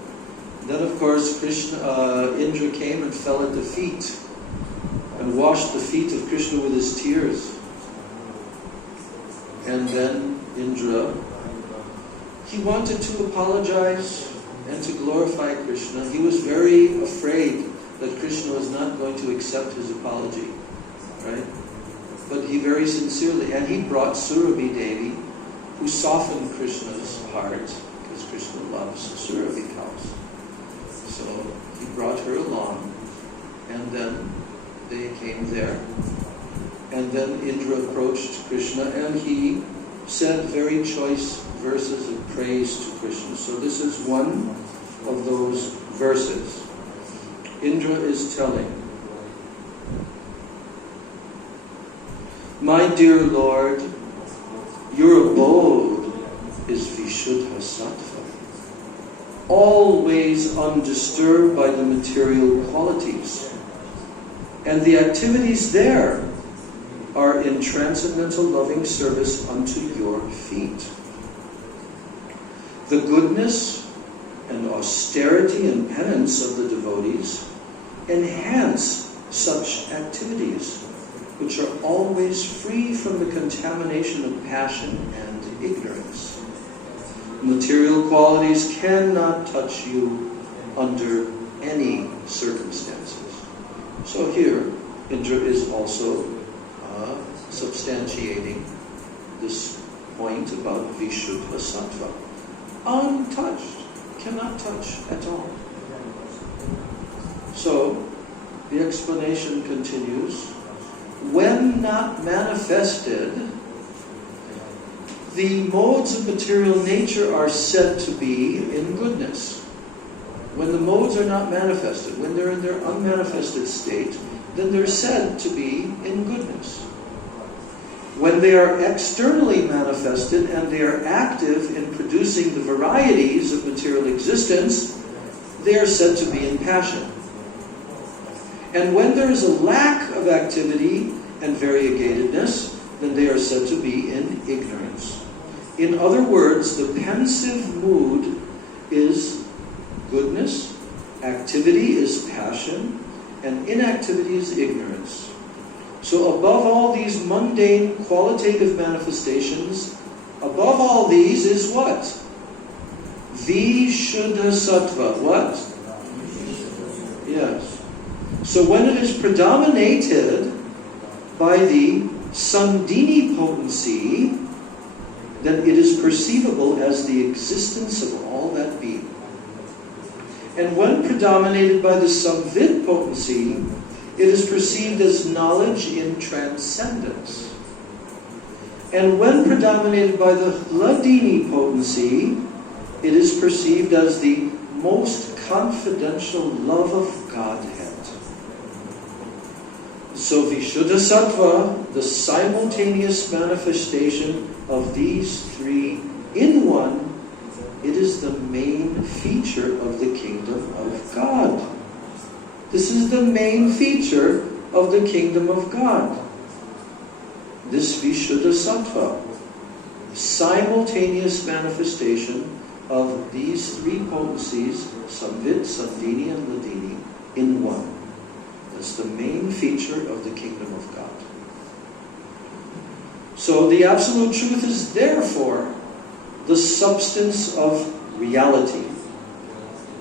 then of course Indra came and fell at the feet and washed the feet of Krishna with his tears. And then Indra, he wanted to apologize and to glorify Krishna. He was very afraid that Krishna was not going to accept his apology, right? But he very sincerely, and he brought Surabhi Devi who softened Krishna's heart, because Krishna loves Surabhi cows. So he brought her along, and then they came there. And then Indra approached Krishna, and he said very choice verses of praise to Krishna. So this is one of those verses. Indra is telling, "My dear Lord, your abode is Vishuddha Sattva, always undisturbed by the material qualities. And the activities there are in transcendental loving service unto your feet. The goodness and austerity and penance of the devotees enhance such activities, which are always free from the contamination of passion and ignorance. Material qualities cannot touch you under any circumstances." So here, Indra is also substantiating this point about Vishuddha Sattva. Untouched, cannot touch at all. So, the explanation continues. When not manifested, the modes of material nature are said to be in goodness. When the modes are not manifested, when they're in their unmanifested state, then they're said to be in goodness. When they are externally manifested and they are active in producing the varieties of material existence, they are said to be in passion. And when there is a lack of activity and variegatedness, then they are said to be in ignorance. In other words, the pensive mood is goodness, activity is passion, and inactivity is ignorance. So above all these mundane qualitative manifestations, above all these is what? Vishuddha Sattva. What? Yes. So when it is predominated by the Sandhini potency, then it is perceivable as the existence of all that be. And when predominated by the Samvid potency, it is perceived as knowledge in transcendence. And when predominated by the Hladini potency, it is perceived as the most confidential love of Godhead. So Vishuddha Sattva, the simultaneous manifestation of these three in one, it is the main feature of the kingdom of God. This is the main feature of the kingdom of God. This Vishuddha Sattva, simultaneous manifestation of these three potencies, Samvid, Sandhini, and Hladini, in one. That's the main feature of the kingdom of God. So the Absolute Truth is therefore the substance of reality.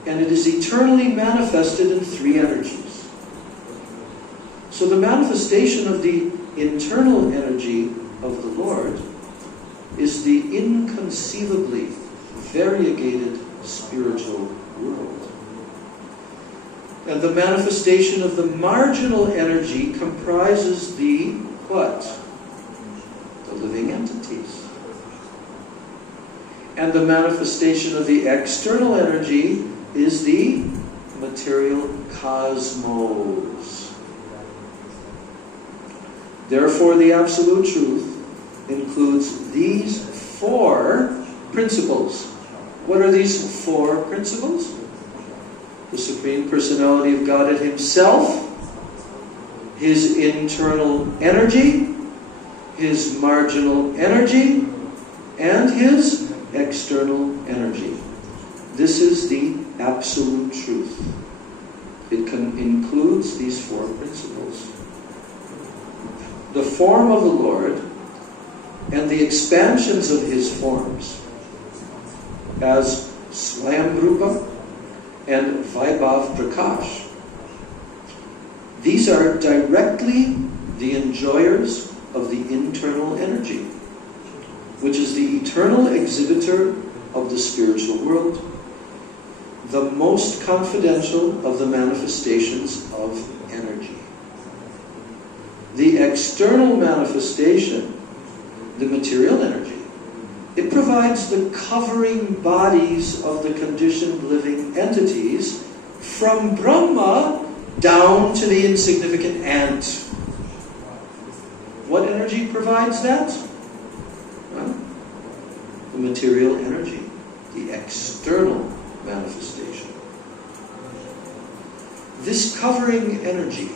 And it is eternally manifested in three energies. So the manifestation of the internal energy of the Lord is the inconceivably variegated spiritual world. And the manifestation of the marginal energy comprises the what? The living entities. And the manifestation of the external energy is the material cosmos. Therefore, the Absolute Truth includes these four principles. What are these four principles? The Supreme Personality of Godhead Himself, His internal energy, His marginal energy, and His external energy. This is the Absolute Truth. It includes these four principles. The form of the Lord and the expansions of His forms as Swayambrupa and Vaibhav Prakash. These are directly the enjoyers of the internal energy. which is the eternal exhibitor of the spiritual world, the most confidential of the manifestations of energy. The external manifestation, the material energy, it provides the covering bodies of the conditioned living entities from Brahma down to the insignificant ant. What energy provides that? Well, the material energy, the external manifestation. This covering energy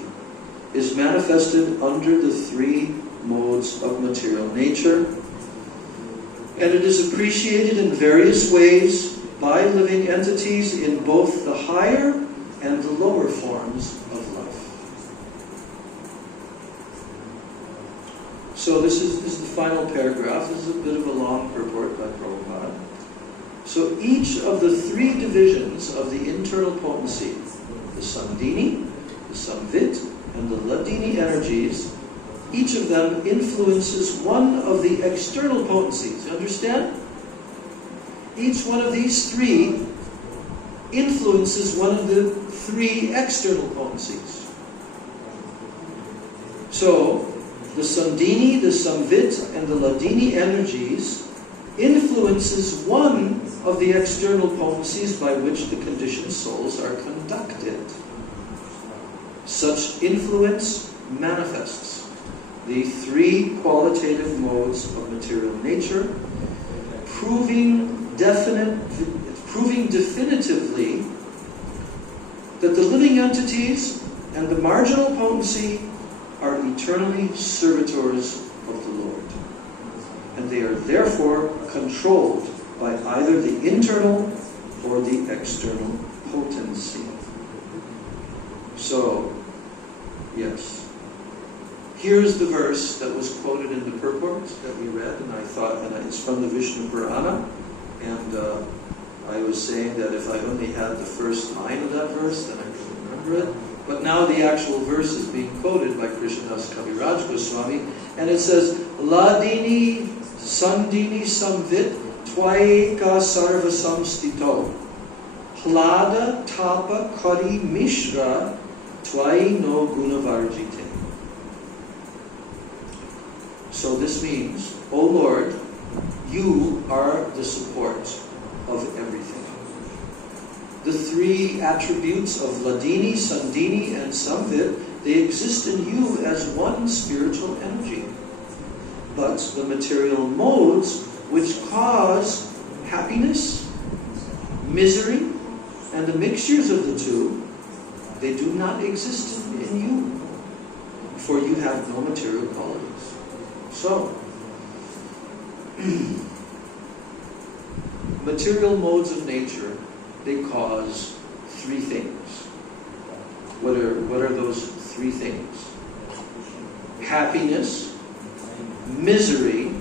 is manifested under the three modes of material nature, and it is appreciated in various ways by living entities in both the higher and the lower forms of life. So this is the final paragraph. This is a bit of a long purport by Prabhupada. So each of the three divisions of the internal potency, the Sandhini, the Samvit, and the Ladini energies, each of them influences one of the external potencies. You understand? Each one of these three influences one of the three external potencies. So, the Sandhini, the Samvit, and the Ladini energies influences one of the external potencies by which the conditioned souls are conducted. Such influence manifests the three qualitative modes of material nature, proving definitively that the living entities and the marginal potency are eternally servitors of the Lord, and they are therefore controlled by either the internal or the external potency. So, yes. Here's the verse that was quoted in the purport that we read, and I thought, and it's from the Vishnu Purana, and I was saying that if I only had the first line of that verse, then I could remember it. But now the actual verse is being quoted by Krishnadas Kaviraj Goswami, and it says, Ladini Sandhini Samvit Twaika Sarva Samstito Hlada Tapa Kari Mishra Twai no Gunavarjite. So this means, O Lord, you are the support of everything. The three attributes of Ladini, Sandhini, and Samvit, they exist in you as one spiritual energy. But the material modes which cause happiness, misery, and the mixtures of the two, they do not exist in you, for you have no material qualities. So, material modes of nature, they cause three things. What are those three things? Happiness, misery,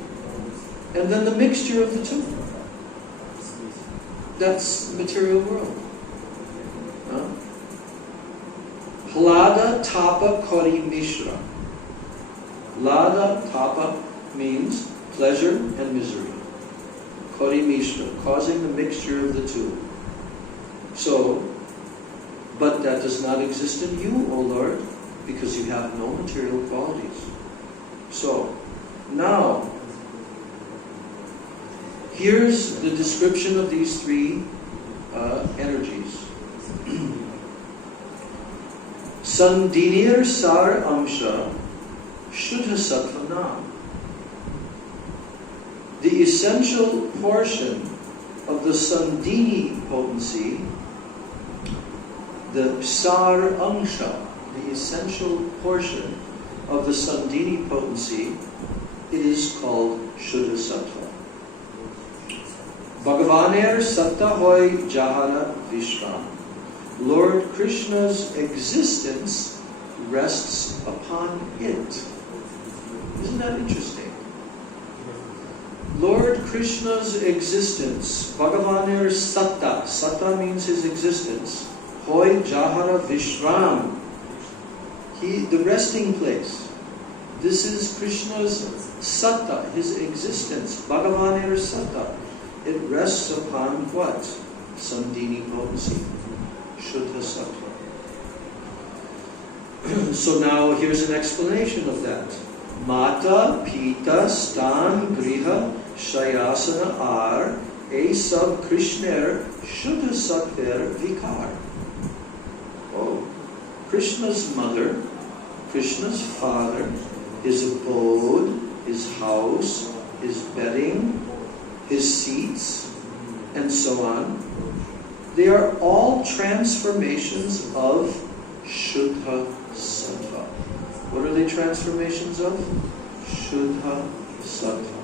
and then the mixture of the two. That's the material world. Hlada Tapa Kari Mishra. Lada Tapa means pleasure and misery. Kari Mishra, causing the mixture of the two. So, but that does not exist in you, O Lord, because you have no material qualities. So, now, here's the description of these three energies. Sandhinir Sar Amsha Shuddha Sattva Nam. The essential portion of the Sandhini potency, the Sar Amsha, the essential portion of the Sandhini potency, it is called Shuddha Sattva. Bhagavanir Satta Hoy Jahara Vishram. Lord Krishna's existence rests upon it. Isn't that interesting? Lord Krishna's existence, Bhagavanir Satta. Satta means his existence. Hoy Jahara Vishram. The resting place, This is Krishna's satta, his existence, Bhagavanir satta. It rests upon what? Sandhini potency, Shuddha sattva. So now here's an explanation of that. Mata, Pita, Stan, Griha, Shayasana Ar, A Sab Krishner, Shuddha Sattver Vikar. Oh, Krishna's mother, Krishna's father, his abode, his house, his bedding, his seats, and so on. They are all transformations of Shuddha Sattva. What are they transformations of? Shuddha Sattva.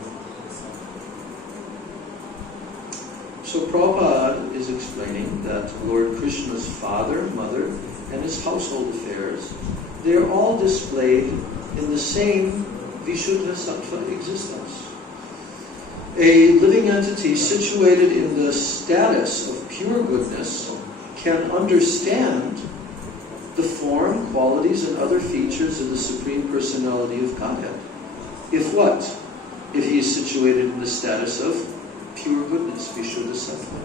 So Prabhupada is explaining that Lord Krishna's father, mother, and his household affairs, they are all displayed in the same Vishuddha Sattva existence. A living entity situated in the status of pure goodness can understand the form, qualities, and other features of the Supreme Personality of Godhead. If what? If he is situated in the status of pure goodness, Vishuddha Sattva.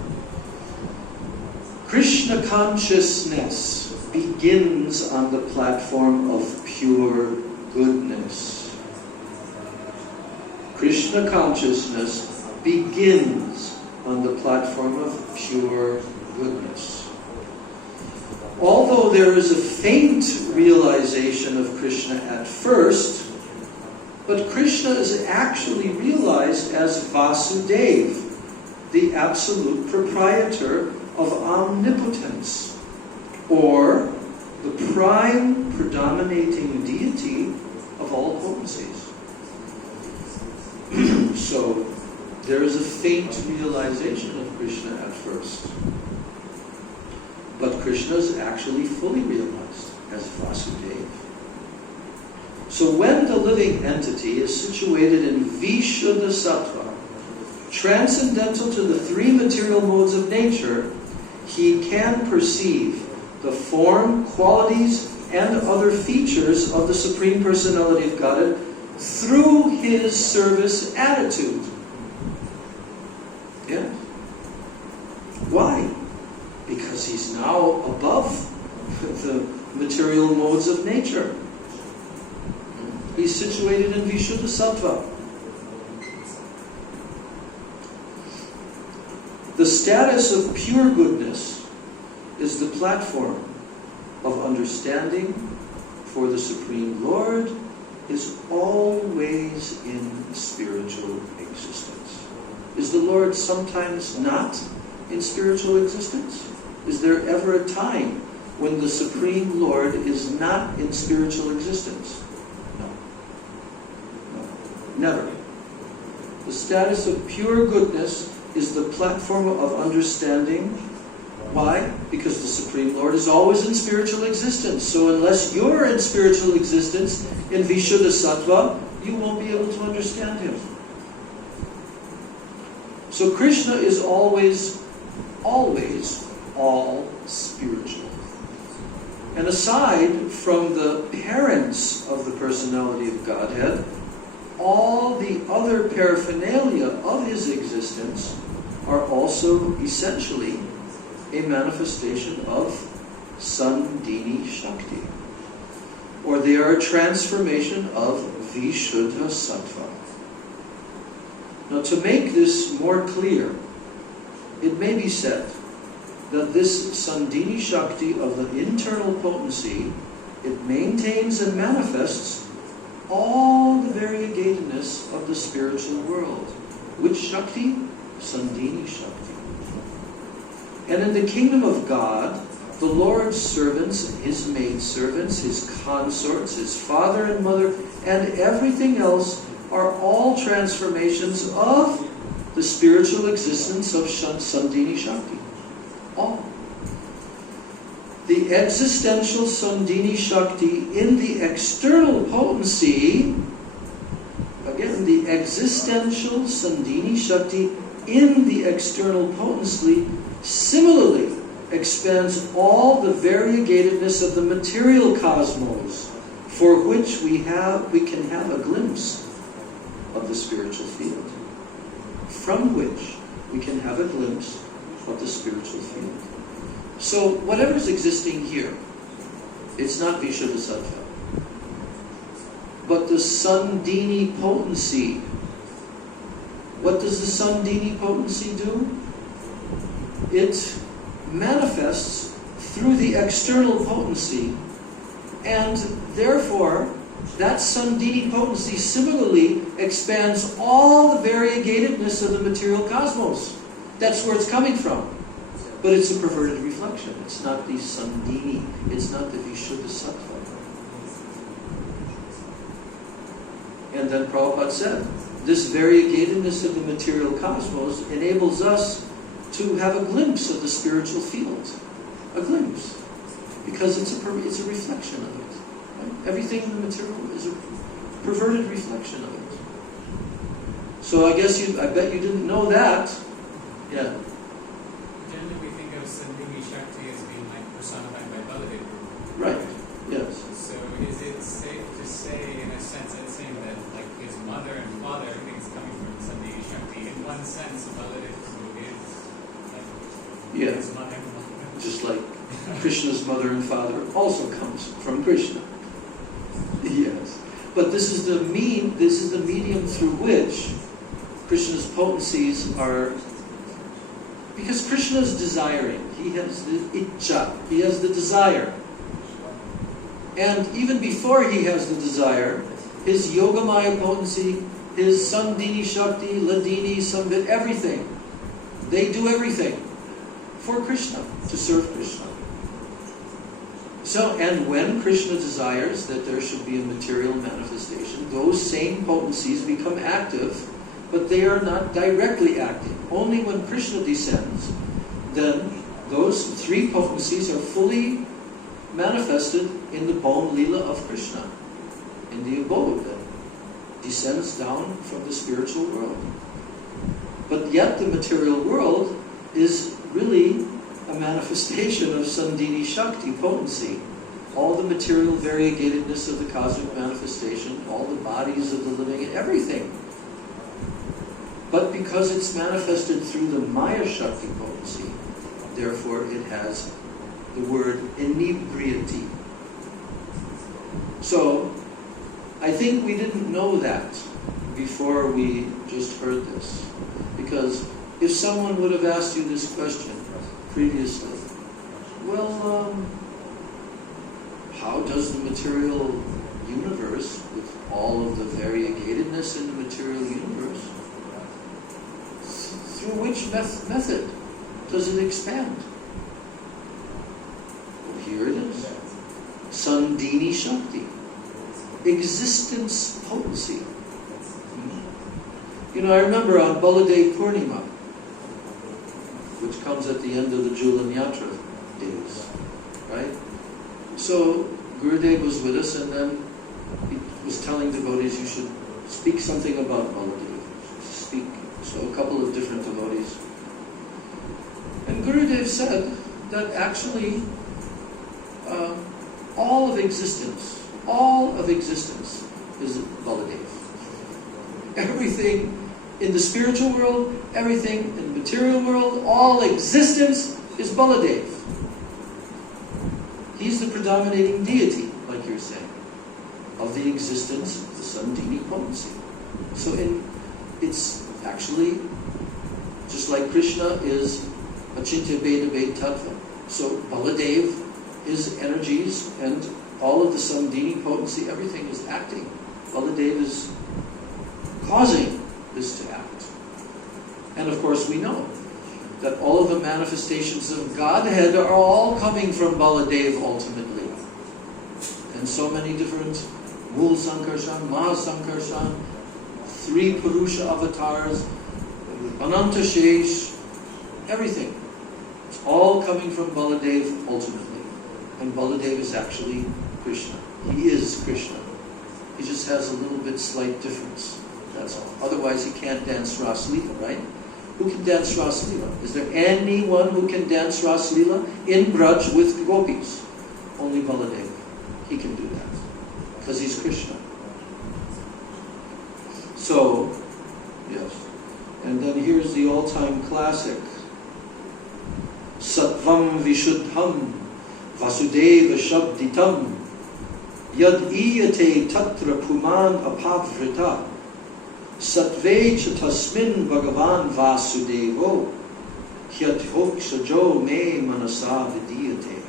Krishna consciousness begins on the platform of pure goodness. Krishna consciousness begins on the platform of pure goodness. Although there is a faint realization of Krishna at first, but Krishna is actually realized as Vasudeva, the absolute proprietor of omnipotence, or the prime predominating deity of all potencies. So, there is a faint realization of Krishna at first. But Krishna is actually fully realized as Vasudeva. So when the living entity is situated in Vishuddha Sattva, transcendental to the three material modes of nature, he can perceive the form, qualities, and other features of the Supreme Personality of Godhead through his service attitude. Yeah. Why? Because he's now above the material modes of nature. He's situated in Vishuddha Sattva. The status of pure goodness is the platform of understanding, for the Supreme Lord is always in spiritual existence. Is the Lord sometimes not in spiritual existence? Is there ever a time when the Supreme Lord is not in spiritual existence? No. Never. The status of pure goodness is the platform of understanding. Why? Because the Supreme Lord is always in spiritual existence. So unless you're in spiritual existence in Vishuddha Sattva, you won't be able to understand him. So Krishna is always all spiritual. And aside from the parents of the personality of Godhead, all the other paraphernalia of his existence are also essentially a manifestation of Sandhini Shakti, or they are a transformation of Vishuddha Sattva. Now, to make this more clear, it may be said that this Sandhini Shakti of the internal potency, it maintains and manifests all the variegatedness of the spiritual world. Which Shakti? Sandhini Shakti. And in the kingdom of God, the Lord's servants, his maidservants, his consorts, his father and mother, and everything else are all transformations of the spiritual existence of Sandhini Shakti. All. The existential Sandhini Shakti in the external potency, again, the existential Sandhini Shakti in the external potency similarly expands all the variegatedness of the material cosmos for which we can have a glimpse of the spiritual field. From which we can have a glimpse of the spiritual field. So whatever's existing here, it's not Vishuddhasattva. But the Sandini potency, what does the Sandini potency do? It manifests through the external potency, and therefore that Sandini potency similarly expands all the variegatedness of the material cosmos. That's where it's coming from. But it's a perverted reflection. It's not the Sandini. It's not the Vishuddhasattva. And then Prabhupada said, this variegatedness of the material cosmos enables us to have a glimpse of the spiritual field. A glimpse. Because it's a reflection of it. Right? Everything in the material is a perverted reflection of it. So I bet you didn't know that. Yeah. Generally we think of Sandini Shakti as being like personified by Baladeva. Right. Yes. So is it safe to say, in a sense, it's saying that like his mother and father, everything's coming from Sandini Shakti. In one sense, Baladeva is like his mother and father. Just like Krishna's mother and father also comes from Krishna. Yes. But this is the medium through which Krishna's potencies are. Because Krishna is desiring. He has the itcha. He has the desire. And even before he has the desire, his Yogamaya potency, his Sandini Shakti, Ladini, Samvit, everything. They do everything for Krishna, to serve Krishna. So, and when Krishna desires that there should be a material manifestation, those same potencies become active, but they are not directly acting. Only when Krishna descends, then those three potencies are fully manifested in the bone lila of Krishna, in the abode that descends down from the spiritual world. But yet the material world is really a manifestation of Sandini Shakti potency. All the material variegatedness of the cosmic manifestation, all the bodies of the living, everything. But because it's manifested through the Maya Shakti potency, therefore it has the word inebriety. So, I think we didn't know that before we just heard this. Because if someone would have asked you this question previously, well, how does the material universe, with all of the variegatedness in the material universe, through which method does it expand? Well, here it is. Sandini Shakti. Existence potency. You know, I remember on Baladev Purnima, which comes at the end of the Julan Yatra days, right? So Gurudev was with us, and then he was telling devotees, you should speak something about Baladev. Speak. So a couple of different devotees. And Gurudev said that actually all of existence is Baladev. Everything in the spiritual world, everything in the material world, all existence is Baladev. He's the predominating deity, like you're saying, of the existence of the Sandini potency. So it's actually, just like Krishna is Achintya Veda Ved Tattva. So Baladev, his energies, and all of the Sandini potency, everything is acting. Baladev is causing this to act. And of course we know that all of the manifestations of Godhead are all coming from Baladev ultimately. And so many different Mul Sankarshan, Maha Sankarshan, 3 Purusha avatars, Ananta Shesh, everything. It's all coming from Baladev ultimately. And Baladev is actually Krishna. He is Krishna. He just has a little bit slight difference. That's all. Otherwise he can't dance Ras Leela, right? Who can dance Ras Leela? Is there anyone who can dance Ras Leela in Braj with gopis? Only Baladev. He can do that. because he's Krishna. So, yes. And then here's the all-time classic. Sattvam Vishuddham Vasudeva Shabditam Yad iyate tatra puman apavrita Sattve chatasmin Bhagavan Vasudevo Hyadhokshajo me manasa vidiyate.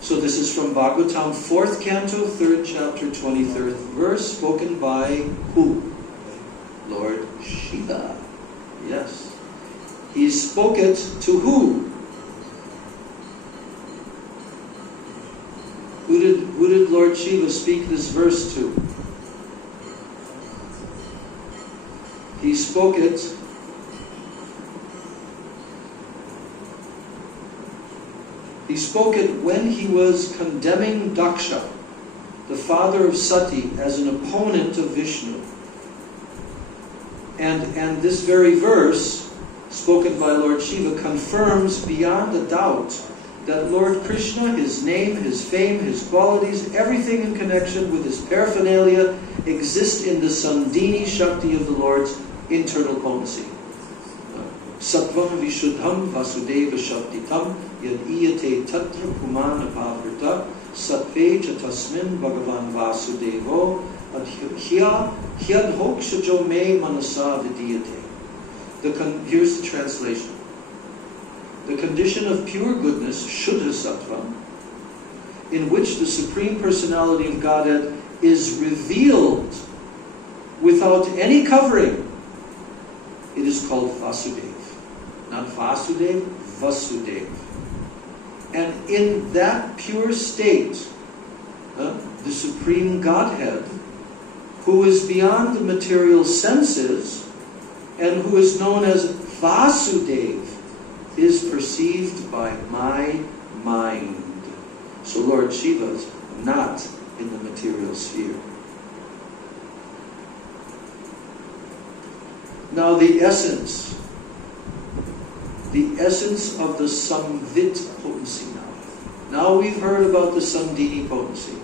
So this is from Bhagavatam, 4th canto, 3rd chapter, 23rd verse, spoken by who? Lord Shiva. Yes. He spoke it to who? Who did Lord Shiva speak this verse to? He spoke it when he was condemning Daksha, the father of Sati, as an opponent of Vishnu. And this very verse, spoken by Lord Shiva, confirms beyond a doubt that Lord Krishna, his name, his fame, his qualities, everything in connection with his paraphernalia exist in the Sandhini Shakti of the Lord's internal potency. Sattvam Vishuddham Vasudeva Shabditam Yad iyate tatra puman apavrita Sattve chatasmin Bhagavan Vasudevo Hyadhokshajo me manasa vidiyate. Here's the translation. The condition of pure goodness, Shuddha Sattva, in which the Supreme Personality of Godhead is revealed without any covering, it is called Vasudev. Not Vasudev, Vasudev. And in that pure state, the Supreme Godhead, who is beyond the material senses, and who is known as Vasudev, is perceived by my mind. So Lord Shiva is not in the material sphere. Now the essence of the Samvit potency now. Now we've heard about the Sandhini potency.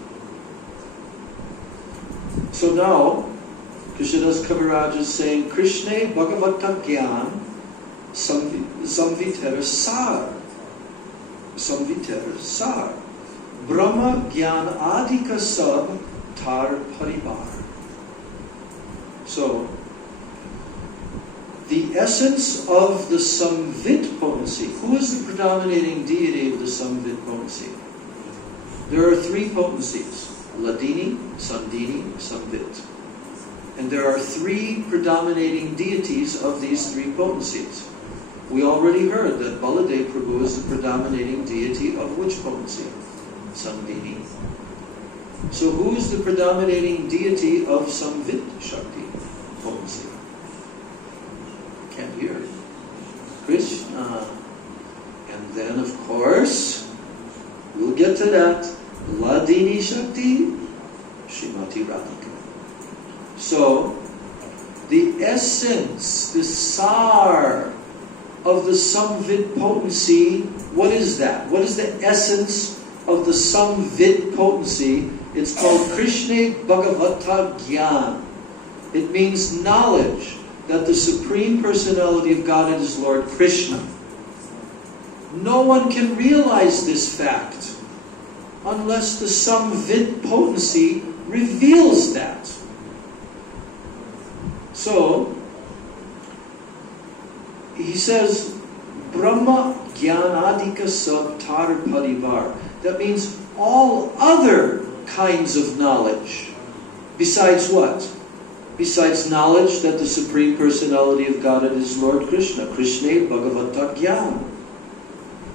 So now, Krishnadas Kaviraj is saying, Krishna Bhagavata Gyan Samvitera Sar. Samvitera Sar. Brahma Gyan Adika Sab Tar Paribar. So, the essence of the Samvit potency. Who is the predominating deity of the Samvit potency? There are three potencies. Ladini, Sandhini, Samvit. And there are three predominating deities of these three potencies. We already heard that Baladev Prabhu is the predominating deity of which potency? Sandhini. So who is the predominating deity of Samvit Shakti potency? Can't hear it. Krishna. And then, of course, we'll get to that. Ladini Shakti, Srimati Radhika. So, the essence, the sar of the Samvit potency, what is that? What is the essence of the Samvit potency? It's called Krishna Bhagavata Gyan. It means knowledge that the Supreme Personality of Godhead is Lord Krishna. No one can realize this fact unless the Samvit potency reveals that. So, he says, Brahma Jnanadika Sab Tar Parivar. That means all other kinds of knowledge. Besides what? Besides knowledge that the Supreme Personality of Godhead is Lord Krishna. Krishna Bhagavata Gyan.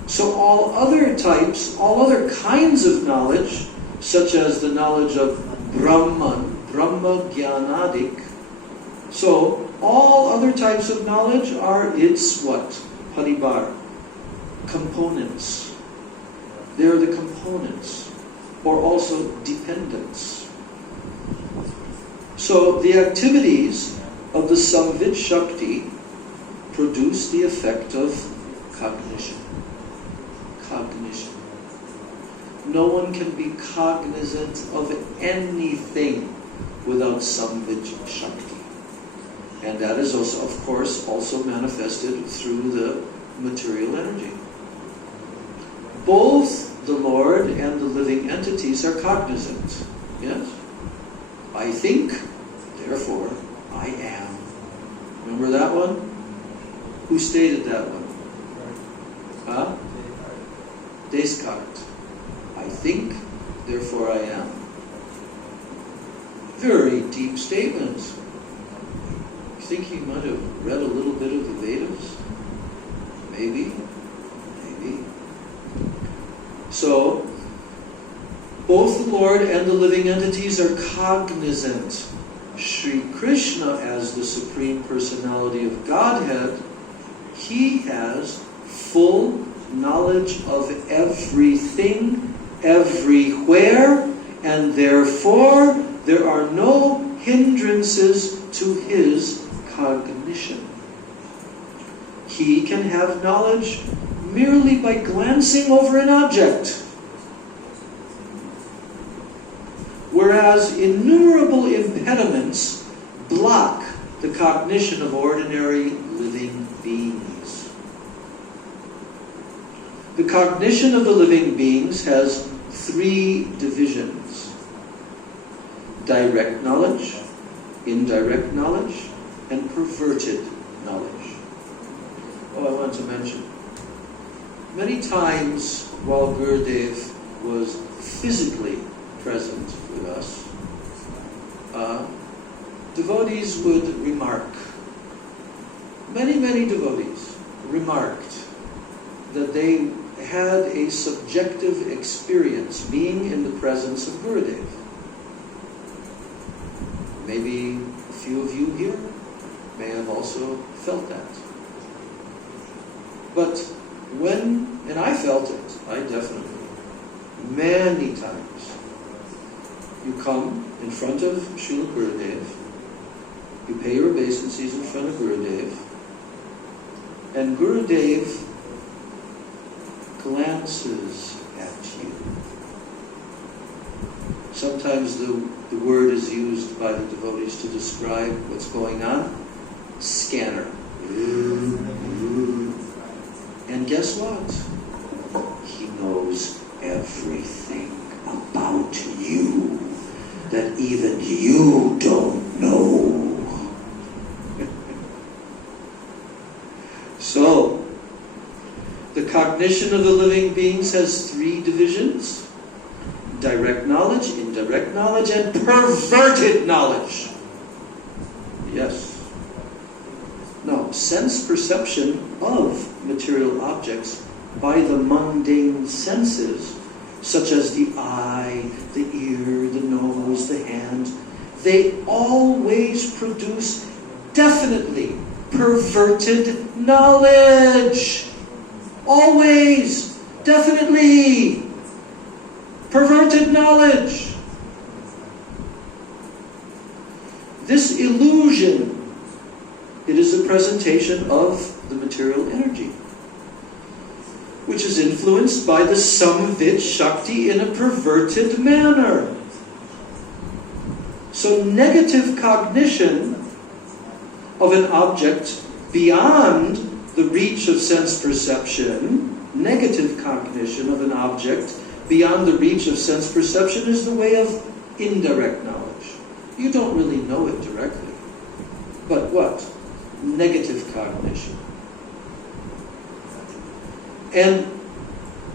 So all other types, all other kinds of knowledge, such as the knowledge of Brahman, Brahma Jnanadik. So all other types of knowledge are its what? Paribar. Components. They're the components. Or also dependents. So the activities of the Samvit Shakti produce the effect of cognition. Cognition. no one can be cognizant of anything without Samvit Shakti. And that is also, of course, also manifested through the material energy. Both the Lord and the living entities are cognizant. Yes? I think, therefore I am. Remember that one? Who stated that one? Huh? Descartes. I think, therefore I am. Very deep statements. You think he might have read a little bit of the Vedas? Maybe. Maybe. So, both the Lord and the living entities are cognizant. Sri Krishna, as the Supreme Personality of Godhead, he has full knowledge of everything, everywhere, and therefore there are no hindrances to his cognition. He can have knowledge merely by glancing over an object. Whereas innumerable impediments block the cognition of ordinary living beings. The cognition of the living beings has three divisions: direct knowledge, indirect knowledge, and perverted knowledge. Oh, I want to mention, many times while Gurudev was physically present with us, devotees would remark, many devotees remarked that they had a subjective experience being in the presence of Gurudev. Maybe a few of you here may have also felt that. But when, and I felt it, I definitely, many times, you come in front of Srila Gurudev, you pay your obeisances in front of Gurudev, and Gurudev glances at you. Sometimes the word is used by the devotees to describe what's going on. Scanner. And guess what? He knows everything about you that even you don't know. So, the cognition of the living beings has three divisions: direct knowledge, indirect knowledge, and perverted knowledge. Yes. Now, sense perception of material objects by the mundane senses, such as the eye, the ear, the nose, the hand, they always produce definitely perverted knowledge. Always, definitely perverted knowledge. This illusion, it is a presentation of the material energy, which is influenced by the Samvit Shakti in a perverted manner. So negative cognition of an object beyond the reach of sense perception, negative cognition of an object beyond the reach of sense perception is the way of indirect knowledge. You don't really know it directly. But what? Negative cognition. And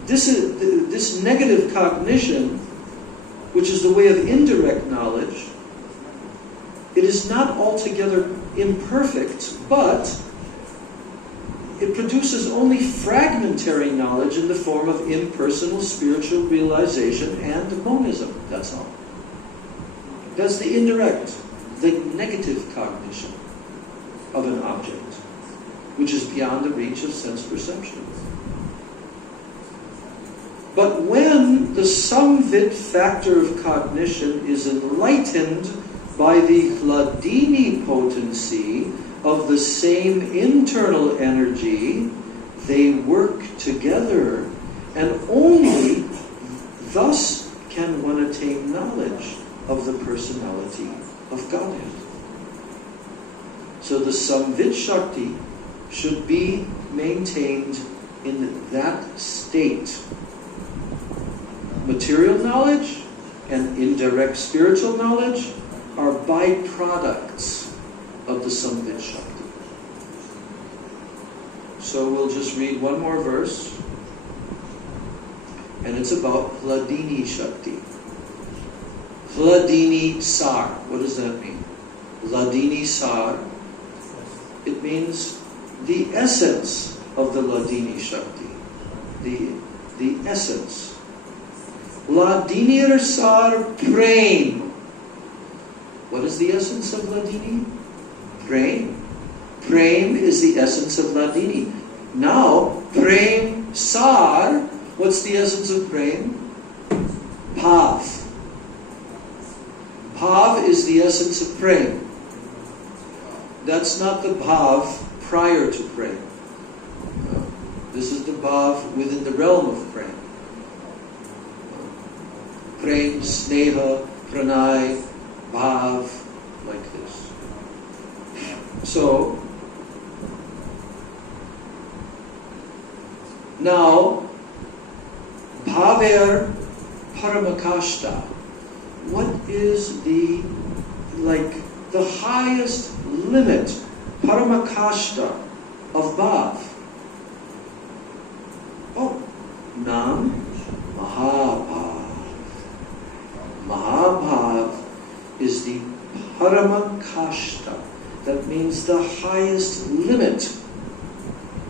this negative cognition, which is the way of indirect knowledge, it is not altogether imperfect, but it produces only fragmentary knowledge in the form of impersonal spiritual realization and monism. That's all. That's the indirect, the negative cognition of an object, which is beyond the reach of sense perception. But when the Samvit factor of cognition is enlightened by the Hladini potency of the same internal energy, they work together, and only Thus can one attain knowledge of the personality of Godhead. So the Samvid Shakti should be maintained in that state. Material knowledge and indirect spiritual knowledge are byproducts of the Samvid Shakti. So we'll just read one more verse, and it's about Hladini Shakti. Hladini Sar. What does that mean? Hladini Sar. It means the essence of the Hladini Shakti. The essence. Hladini Sar Prem. What is the essence of Hladini? Prem. Prem is the essence of Hladini. Now, Prem Sar, what's the essence of Prem? Bhav. Bhav is the essence of Prem. That's not the Bhav prior to Prem. This is the Bhav within the realm of Prem. Prem, Sneha, Pranay, Bhav, like this. So, now, Bhaver Paramakashta. What is the highest limit, Paramakashta, of Bhav? Oh, Nam Mahabhav. Mahabhav is the Paramakashta. That means the highest limit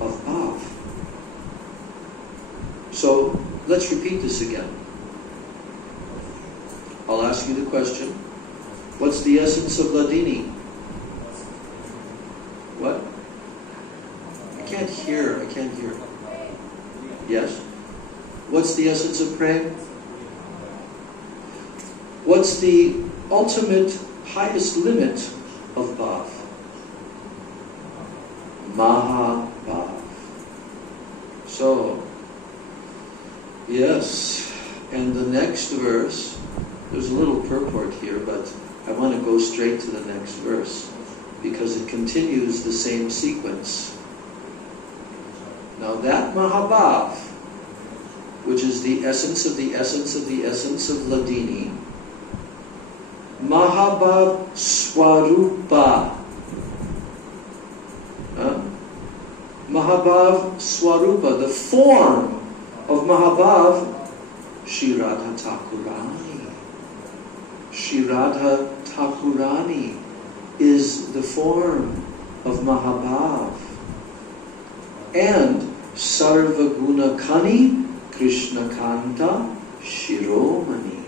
of Bhav. So, let's repeat this again. I'll ask you the question. What's the essence of Hladini? What? I can't hear. Yes? What's the essence of Prem? What's the ultimate, highest limit of Bhav? Mahabhav. So, yes, and the next verse, there's a little purport here, but I want to go straight to the next verse because it continues the same sequence. Now that Mahabhav, which is the essence of the essence of the essence of Hladini, Mahabhav Swarupa. Mahabhav Swarupa, the form of Mahabhav, Shri Radha Thakurani. Shri Radha Thakurani is the form of Mahabhav. And Sarva Gunakani Krishna Kanta Shiromani.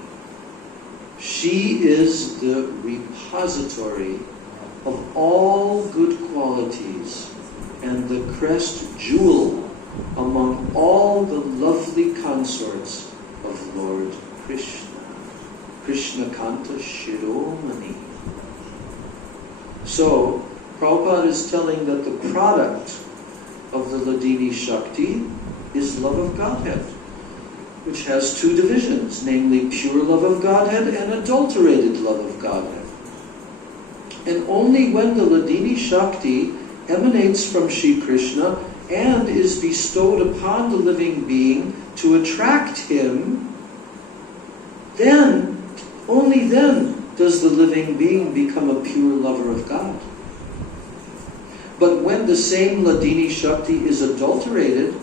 She is the repository of all good qualities and the crest jewel among all the lovely consorts of Lord Krishna. Krishna Kanta Shiromani. So, Prabhupada is telling that the product of the Hladini Shakti is love of Godhead, which has two divisions, namely pure love of Godhead and adulterated love of Godhead. And only when the Hladini Shakti emanates from Shri Krishna and is bestowed upon the living being to attract him, then, only then, does the living being become a pure lover of God. But when the same Hladini Shakti is adulterated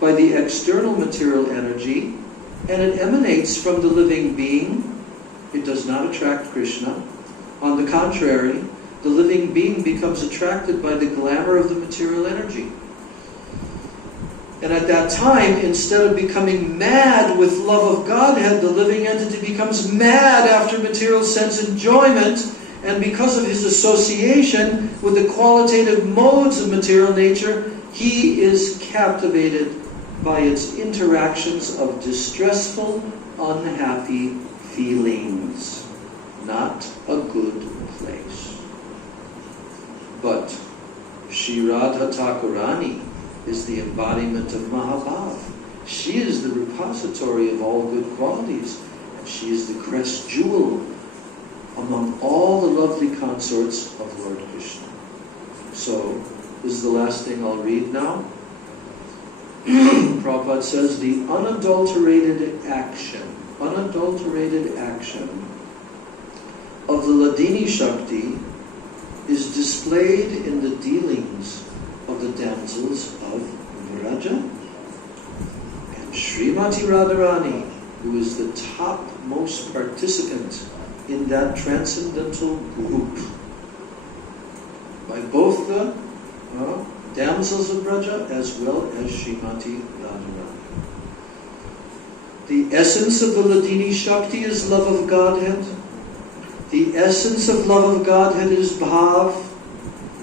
by the external material energy, and it emanates from the living being, it does not attract Krishna. On the contrary, the living being becomes attracted by the glamour of the material energy. And at that time, instead of becoming mad with love of Godhead, the living entity becomes mad after material sense enjoyment, and because of his association with the qualitative modes of material nature, he is captivated by its interactions of distressful, unhappy feelings. Not a good place. But Shri Radha Thakurani is the embodiment of Mahabhav. She is the repository of all good qualities, and she is the crest jewel among all the lovely consorts of Lord Krishna. So, this is the last thing I'll read now. Prabhupada says, the unadulterated action of the Ladini Shakti is displayed in the dealings of the damsels of Vraja. And Srimati Radharani, who is the topmost participant in that transcendental group, by both the damsels of Vraja as well as Srimati Radharani. The essence of the Ladini Shakti is love of Godhead. The essence of love of Godhead is bhav,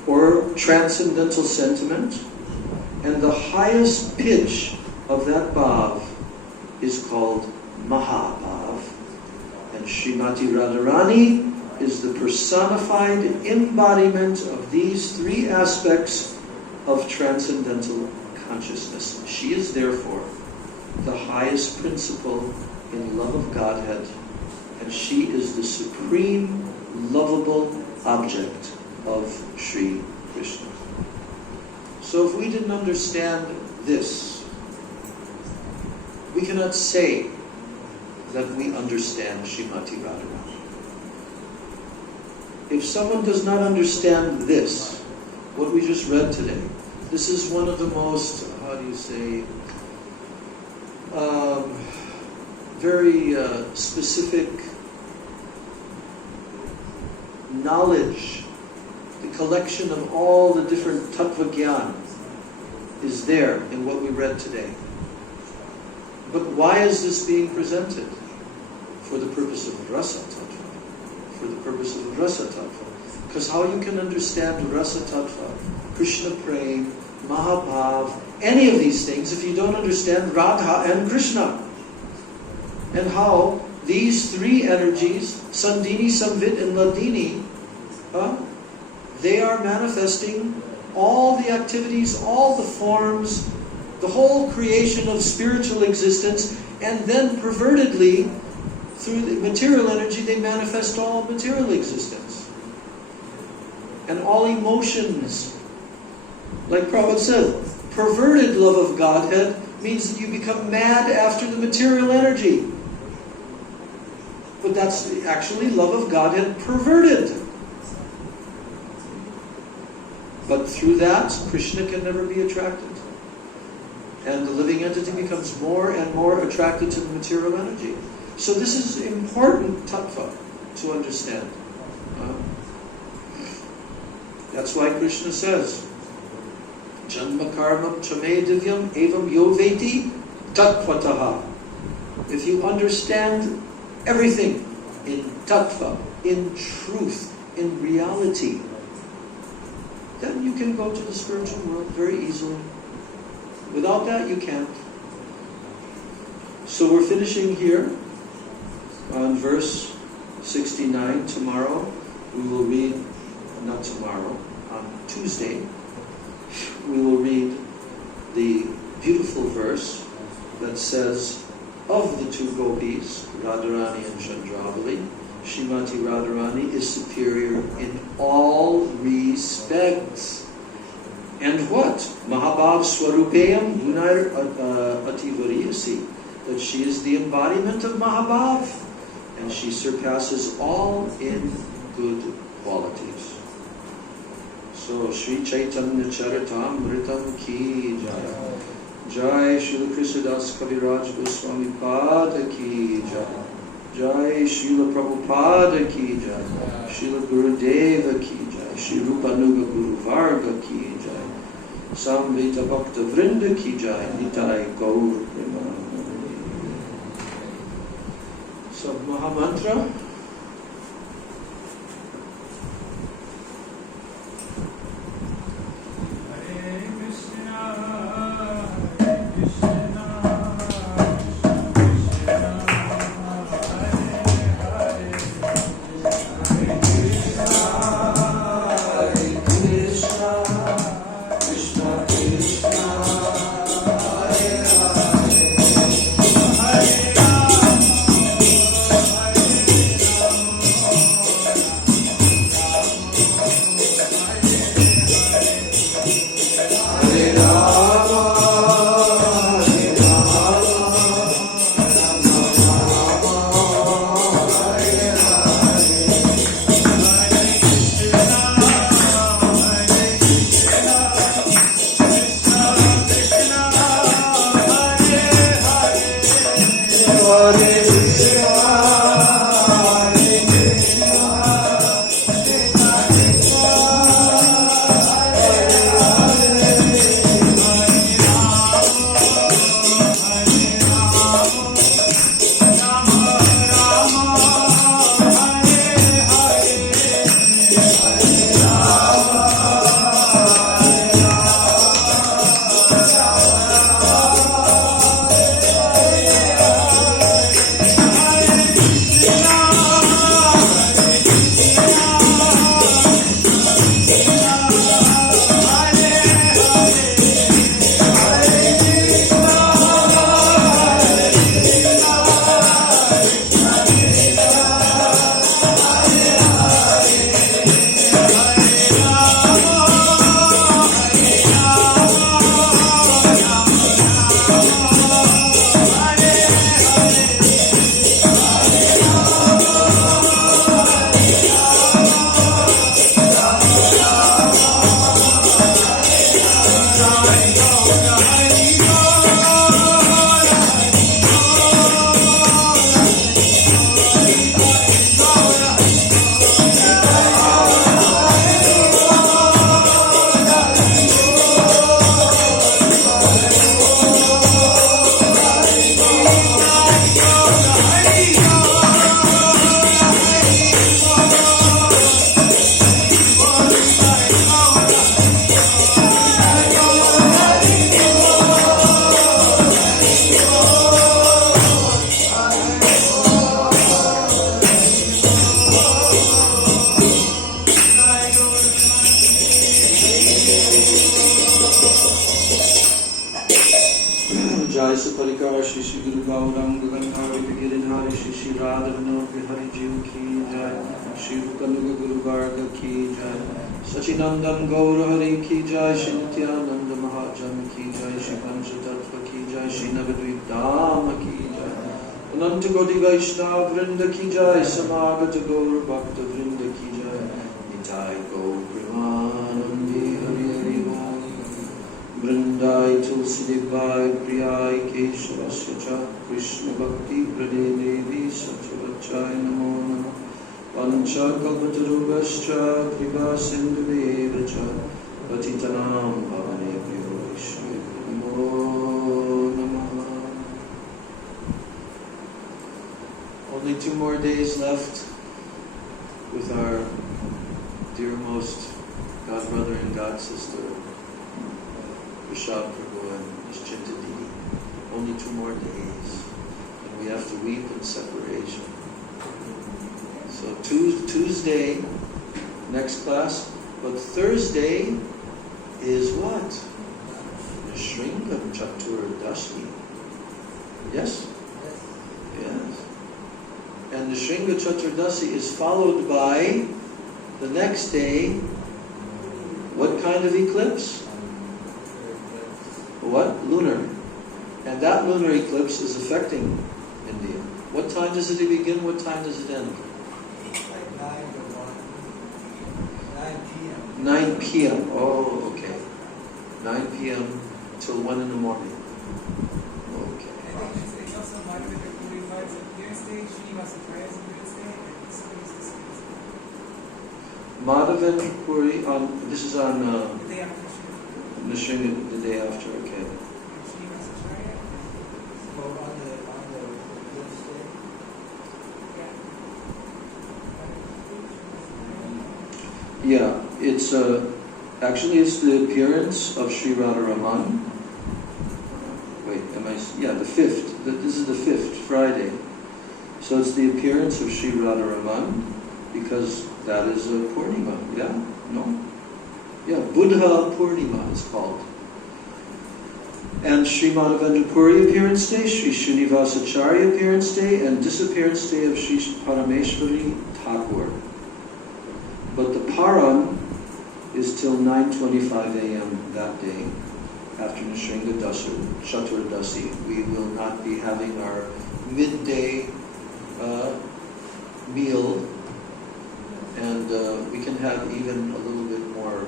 or transcendental sentiment. And the highest pitch of that bhav is called Mahabhav. And Srimati Radharani is the personified embodiment of these three aspects of transcendental consciousness. She is therefore the highest principle in love of Godhead, and she is the supreme lovable object of Sri Krishna. So if we didn't understand this, we cannot say that we understand Srimati Radharani. If someone does not understand this, what we just read today, this is one of the most, very specific knowledge. The collection of all the different tattva gyan is there in what we read today. But why is this being presented? For the purpose of rasa tattva. For the purpose of rasa tattva. Because how you can understand rasa tattva, Krishna prem, Mahabhav, any of these things if you don't understand Radha and Krishna. And how these three energies, Sandini, Samvit, and Ladini, they are manifesting all the activities, all the forms, the whole creation of spiritual existence, and then pervertedly, through the material energy, they manifest all material existence. And all emotions. Like Prabhupada said, perverted love of Godhead means that you become mad after the material energy. But that's actually love of Godhead perverted. But through that, Krishna can never be attracted. And the living entity becomes more and more attracted to the material energy. So this is important tattva to understand. That's why Krishna says, Janma karma chame divyam evam yoveti tattvataha. If you understand everything in tattva, in truth, in reality, then you can go to the spiritual world very easily. Without that, you can't. So we're finishing here on verse 69. Tomorrow we will read, not tomorrow, on Tuesday, we will read the beautiful verse that says, of the two gopis, Radharani and Chandravali, Srimati Radharani is superior in all respects. And what? Mahabhav Swarupayam Gunar Ativariyasi. That she is the embodiment of Mahabhav. And she surpasses all in good qualities. So, Sri Chaitanya Charitamritam Ki Jaya. Jai Srila Krishnadas Kaviraj Goswami Pada Ki Jai. Jai Srila Prabhupada Ki Jai. Srila Gurudeva Ki Jai. Sri Rupanuga Guru Varga Ki Jai. Samvita Bhakta Vrinda Ki Jai. Nitai Gaur Premanandi. So Mahamantra. Radharano Bihari Jiv Ki Jai, Shri Rukanuga Guru Varga Ki Jai, Sachinandan Gaura Hari Ki Jai, Shri Nityananda Mahajana Ki Jai, Shri Panchatattva Ki Jai, Shri Navadvip Dhama Ki Jai, Ananta Gaudiya Vaishnava Vrinda Ki Jai, Samagata Gaura Bhakta Vrinda Ki Jai, Nitai Gaur Premanandi Hari Hari Bol, Vrindai Tulsi Devai Priyai Keshavasya Cha, Krishna Bhakti Prade Devi Satyavachai Namo Namah, Vancha Kalpatarubhascha Kripa Sindhudeva Cha, Patitanam Pavanebhyo Vaishnavibhyo Namo Namah. Only 2 more days left with our dearmost God brother and God sister, Vishal Prabhu and Nischinta Didi. Only 2 more days. And we have to weep in separation. So Tuesday, next class. But Thursday is what? Nishringa Chaturdashi. Yes? Yes. And the Shringa Chaturdashi is followed by the next day. What kind of eclipse? What? Lunar. And that lunar eclipse is affecting India. What time does it begin? What time does it end? Like 9 to 1. 9 p.m. 9 p.m. Oh, okay. 9 p.m. till 1 in the morning. Okay. I think it's also Madhavendra Puri Maharaj's appearance day, Srinivasa Prayer's appearance day, and this is Madhavendra Puri on this is on the day after Nishringa, the day after. Okay. Srinivasa Prayers. So on the eclipse day. Yeah. Yeah, it's actually it's the appearance of Sri Radharaman. Wait, yeah, the 5th. This is the 5th Friday. So it's the appearance of Sri Radharaman because that is a Purnima. Yeah, no, yeah, Buddha Purnima is called. And Sri Madhavendra Puri appearance day, Sri Srinivasacharya appearance day, and disappearance day of Sri Parameshwari Thakur. But the Paran is till 9:25 a.m. that day. After Nishringa Chaturdasi, we will not be having our midday meal, and we can have even a little bit more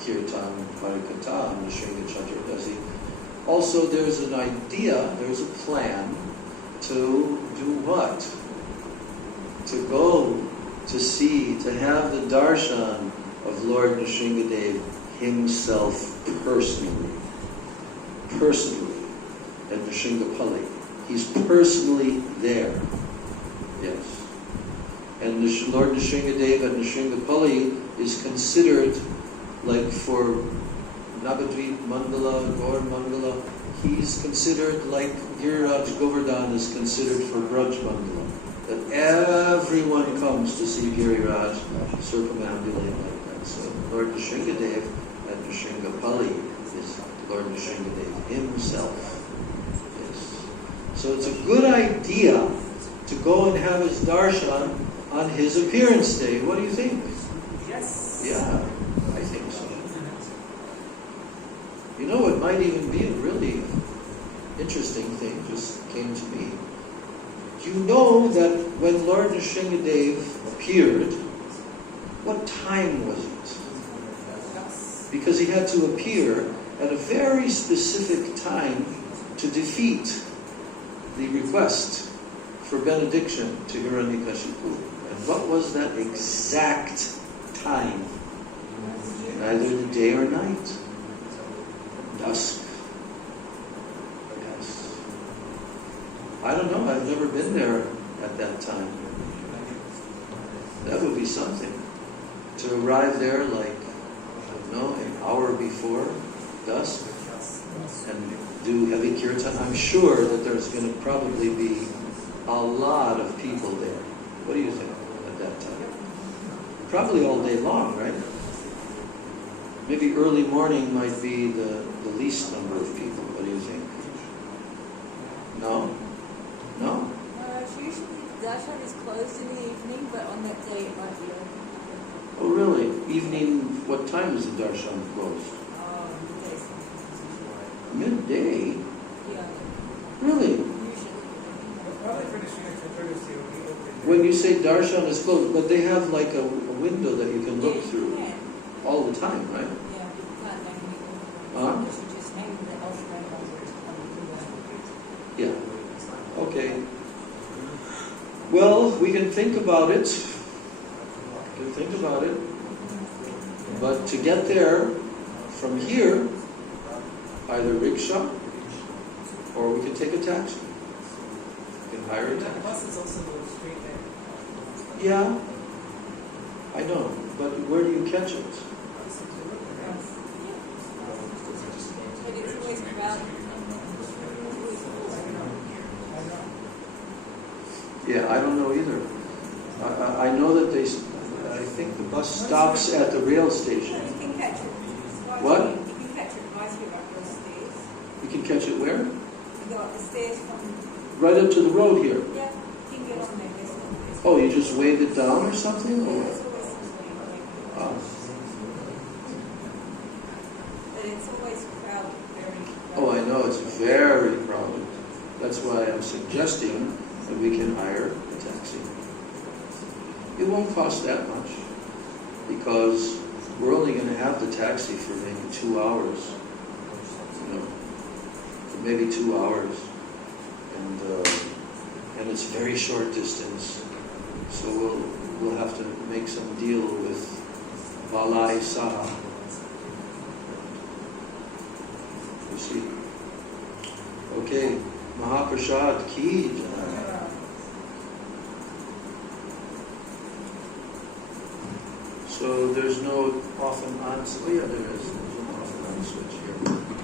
kirtan, harikatha on Nishringa Chaturdasi. Also, there's an idea, there's a plan to do what? To go to see, to have the darshan of Lord Nrsingadev himself personally at Nrsingsapalli. He's personally there. Yes. And Lord Nrsingadev at Nrsingsapalli is considered, like for Navadvip Mandala, Gaur Mandala, he's considered like Giriraj Govardhan is considered for Braj Mandala. That everyone comes to see Giriraj circumambulating like that. So Lord Nrsingadev at Nrsingsapalli is Lord Nrsingadev himself. Yes. So it's a good idea to go and have his darshan on his appearance day. What do you think? Yes. Yeah, I think so. You know, it might even be a really interesting thing just came to me. You know that when Lord Nrsingadev appeared, what time was it? Because he had to appear at a very specific time to defeat the request for benediction to Hiranyakashipu. And what was that exact time? Neither the day or night. Dusk. Yes. I don't know, I've never been there at that time. That would be something. To arrive there like, I don't know, an hour before dusk and do heavy kirtan. I'm sure that there's going to probably be a lot of people there. What do you think at that time? Probably all day long, right? Maybe early morning might be the least number of people. What do you think? No? No? She usually darshan is closed in the evening, but on that day it might be open. Oh, really? Evening, what time is the darshan closed? Midday. Midday? Yeah. Really? Usually. Probably for the Srila Chaturdashi it will be open. When you say darshan is closed, but they have like a window that you can look through Yeah. all the time, right? Yeah, you can't hang anything. Huh? You should just hang the alphabet on the Yeah. Okay. Well, we can think about it. We can think about it. But to get there from here, either rickshaw or we can take a taxi. We can hire a The taxi. buses also go straight there. Yeah, I know. But where do you catch it? But it's always crowded. Yeah, I don't know either. I know that I think the bus stops at the rail station. You can catch it. What? You can catch it right here up those stairs. You can catch it where? You go up the stairs from, Right up to the road here. yeah, you can get on there. There's no- Oh, you just waved it down or something? Yeah, Or, it's always something. oh. But it's always crowded, very crowded. Oh, I know, it's very crowded. That's why I'm suggesting that we can hire a taxi. It won't cost that much because we're only going to have the taxi for maybe 2 hours. You know, for maybe 2 hours. And it's a very short distance. So we'll have to make some deal with Valai Saha. You see? Okay, Mahaprasad ki jai. So there's no off and on switch. Oh yeah, there is. There's an off and on switch here.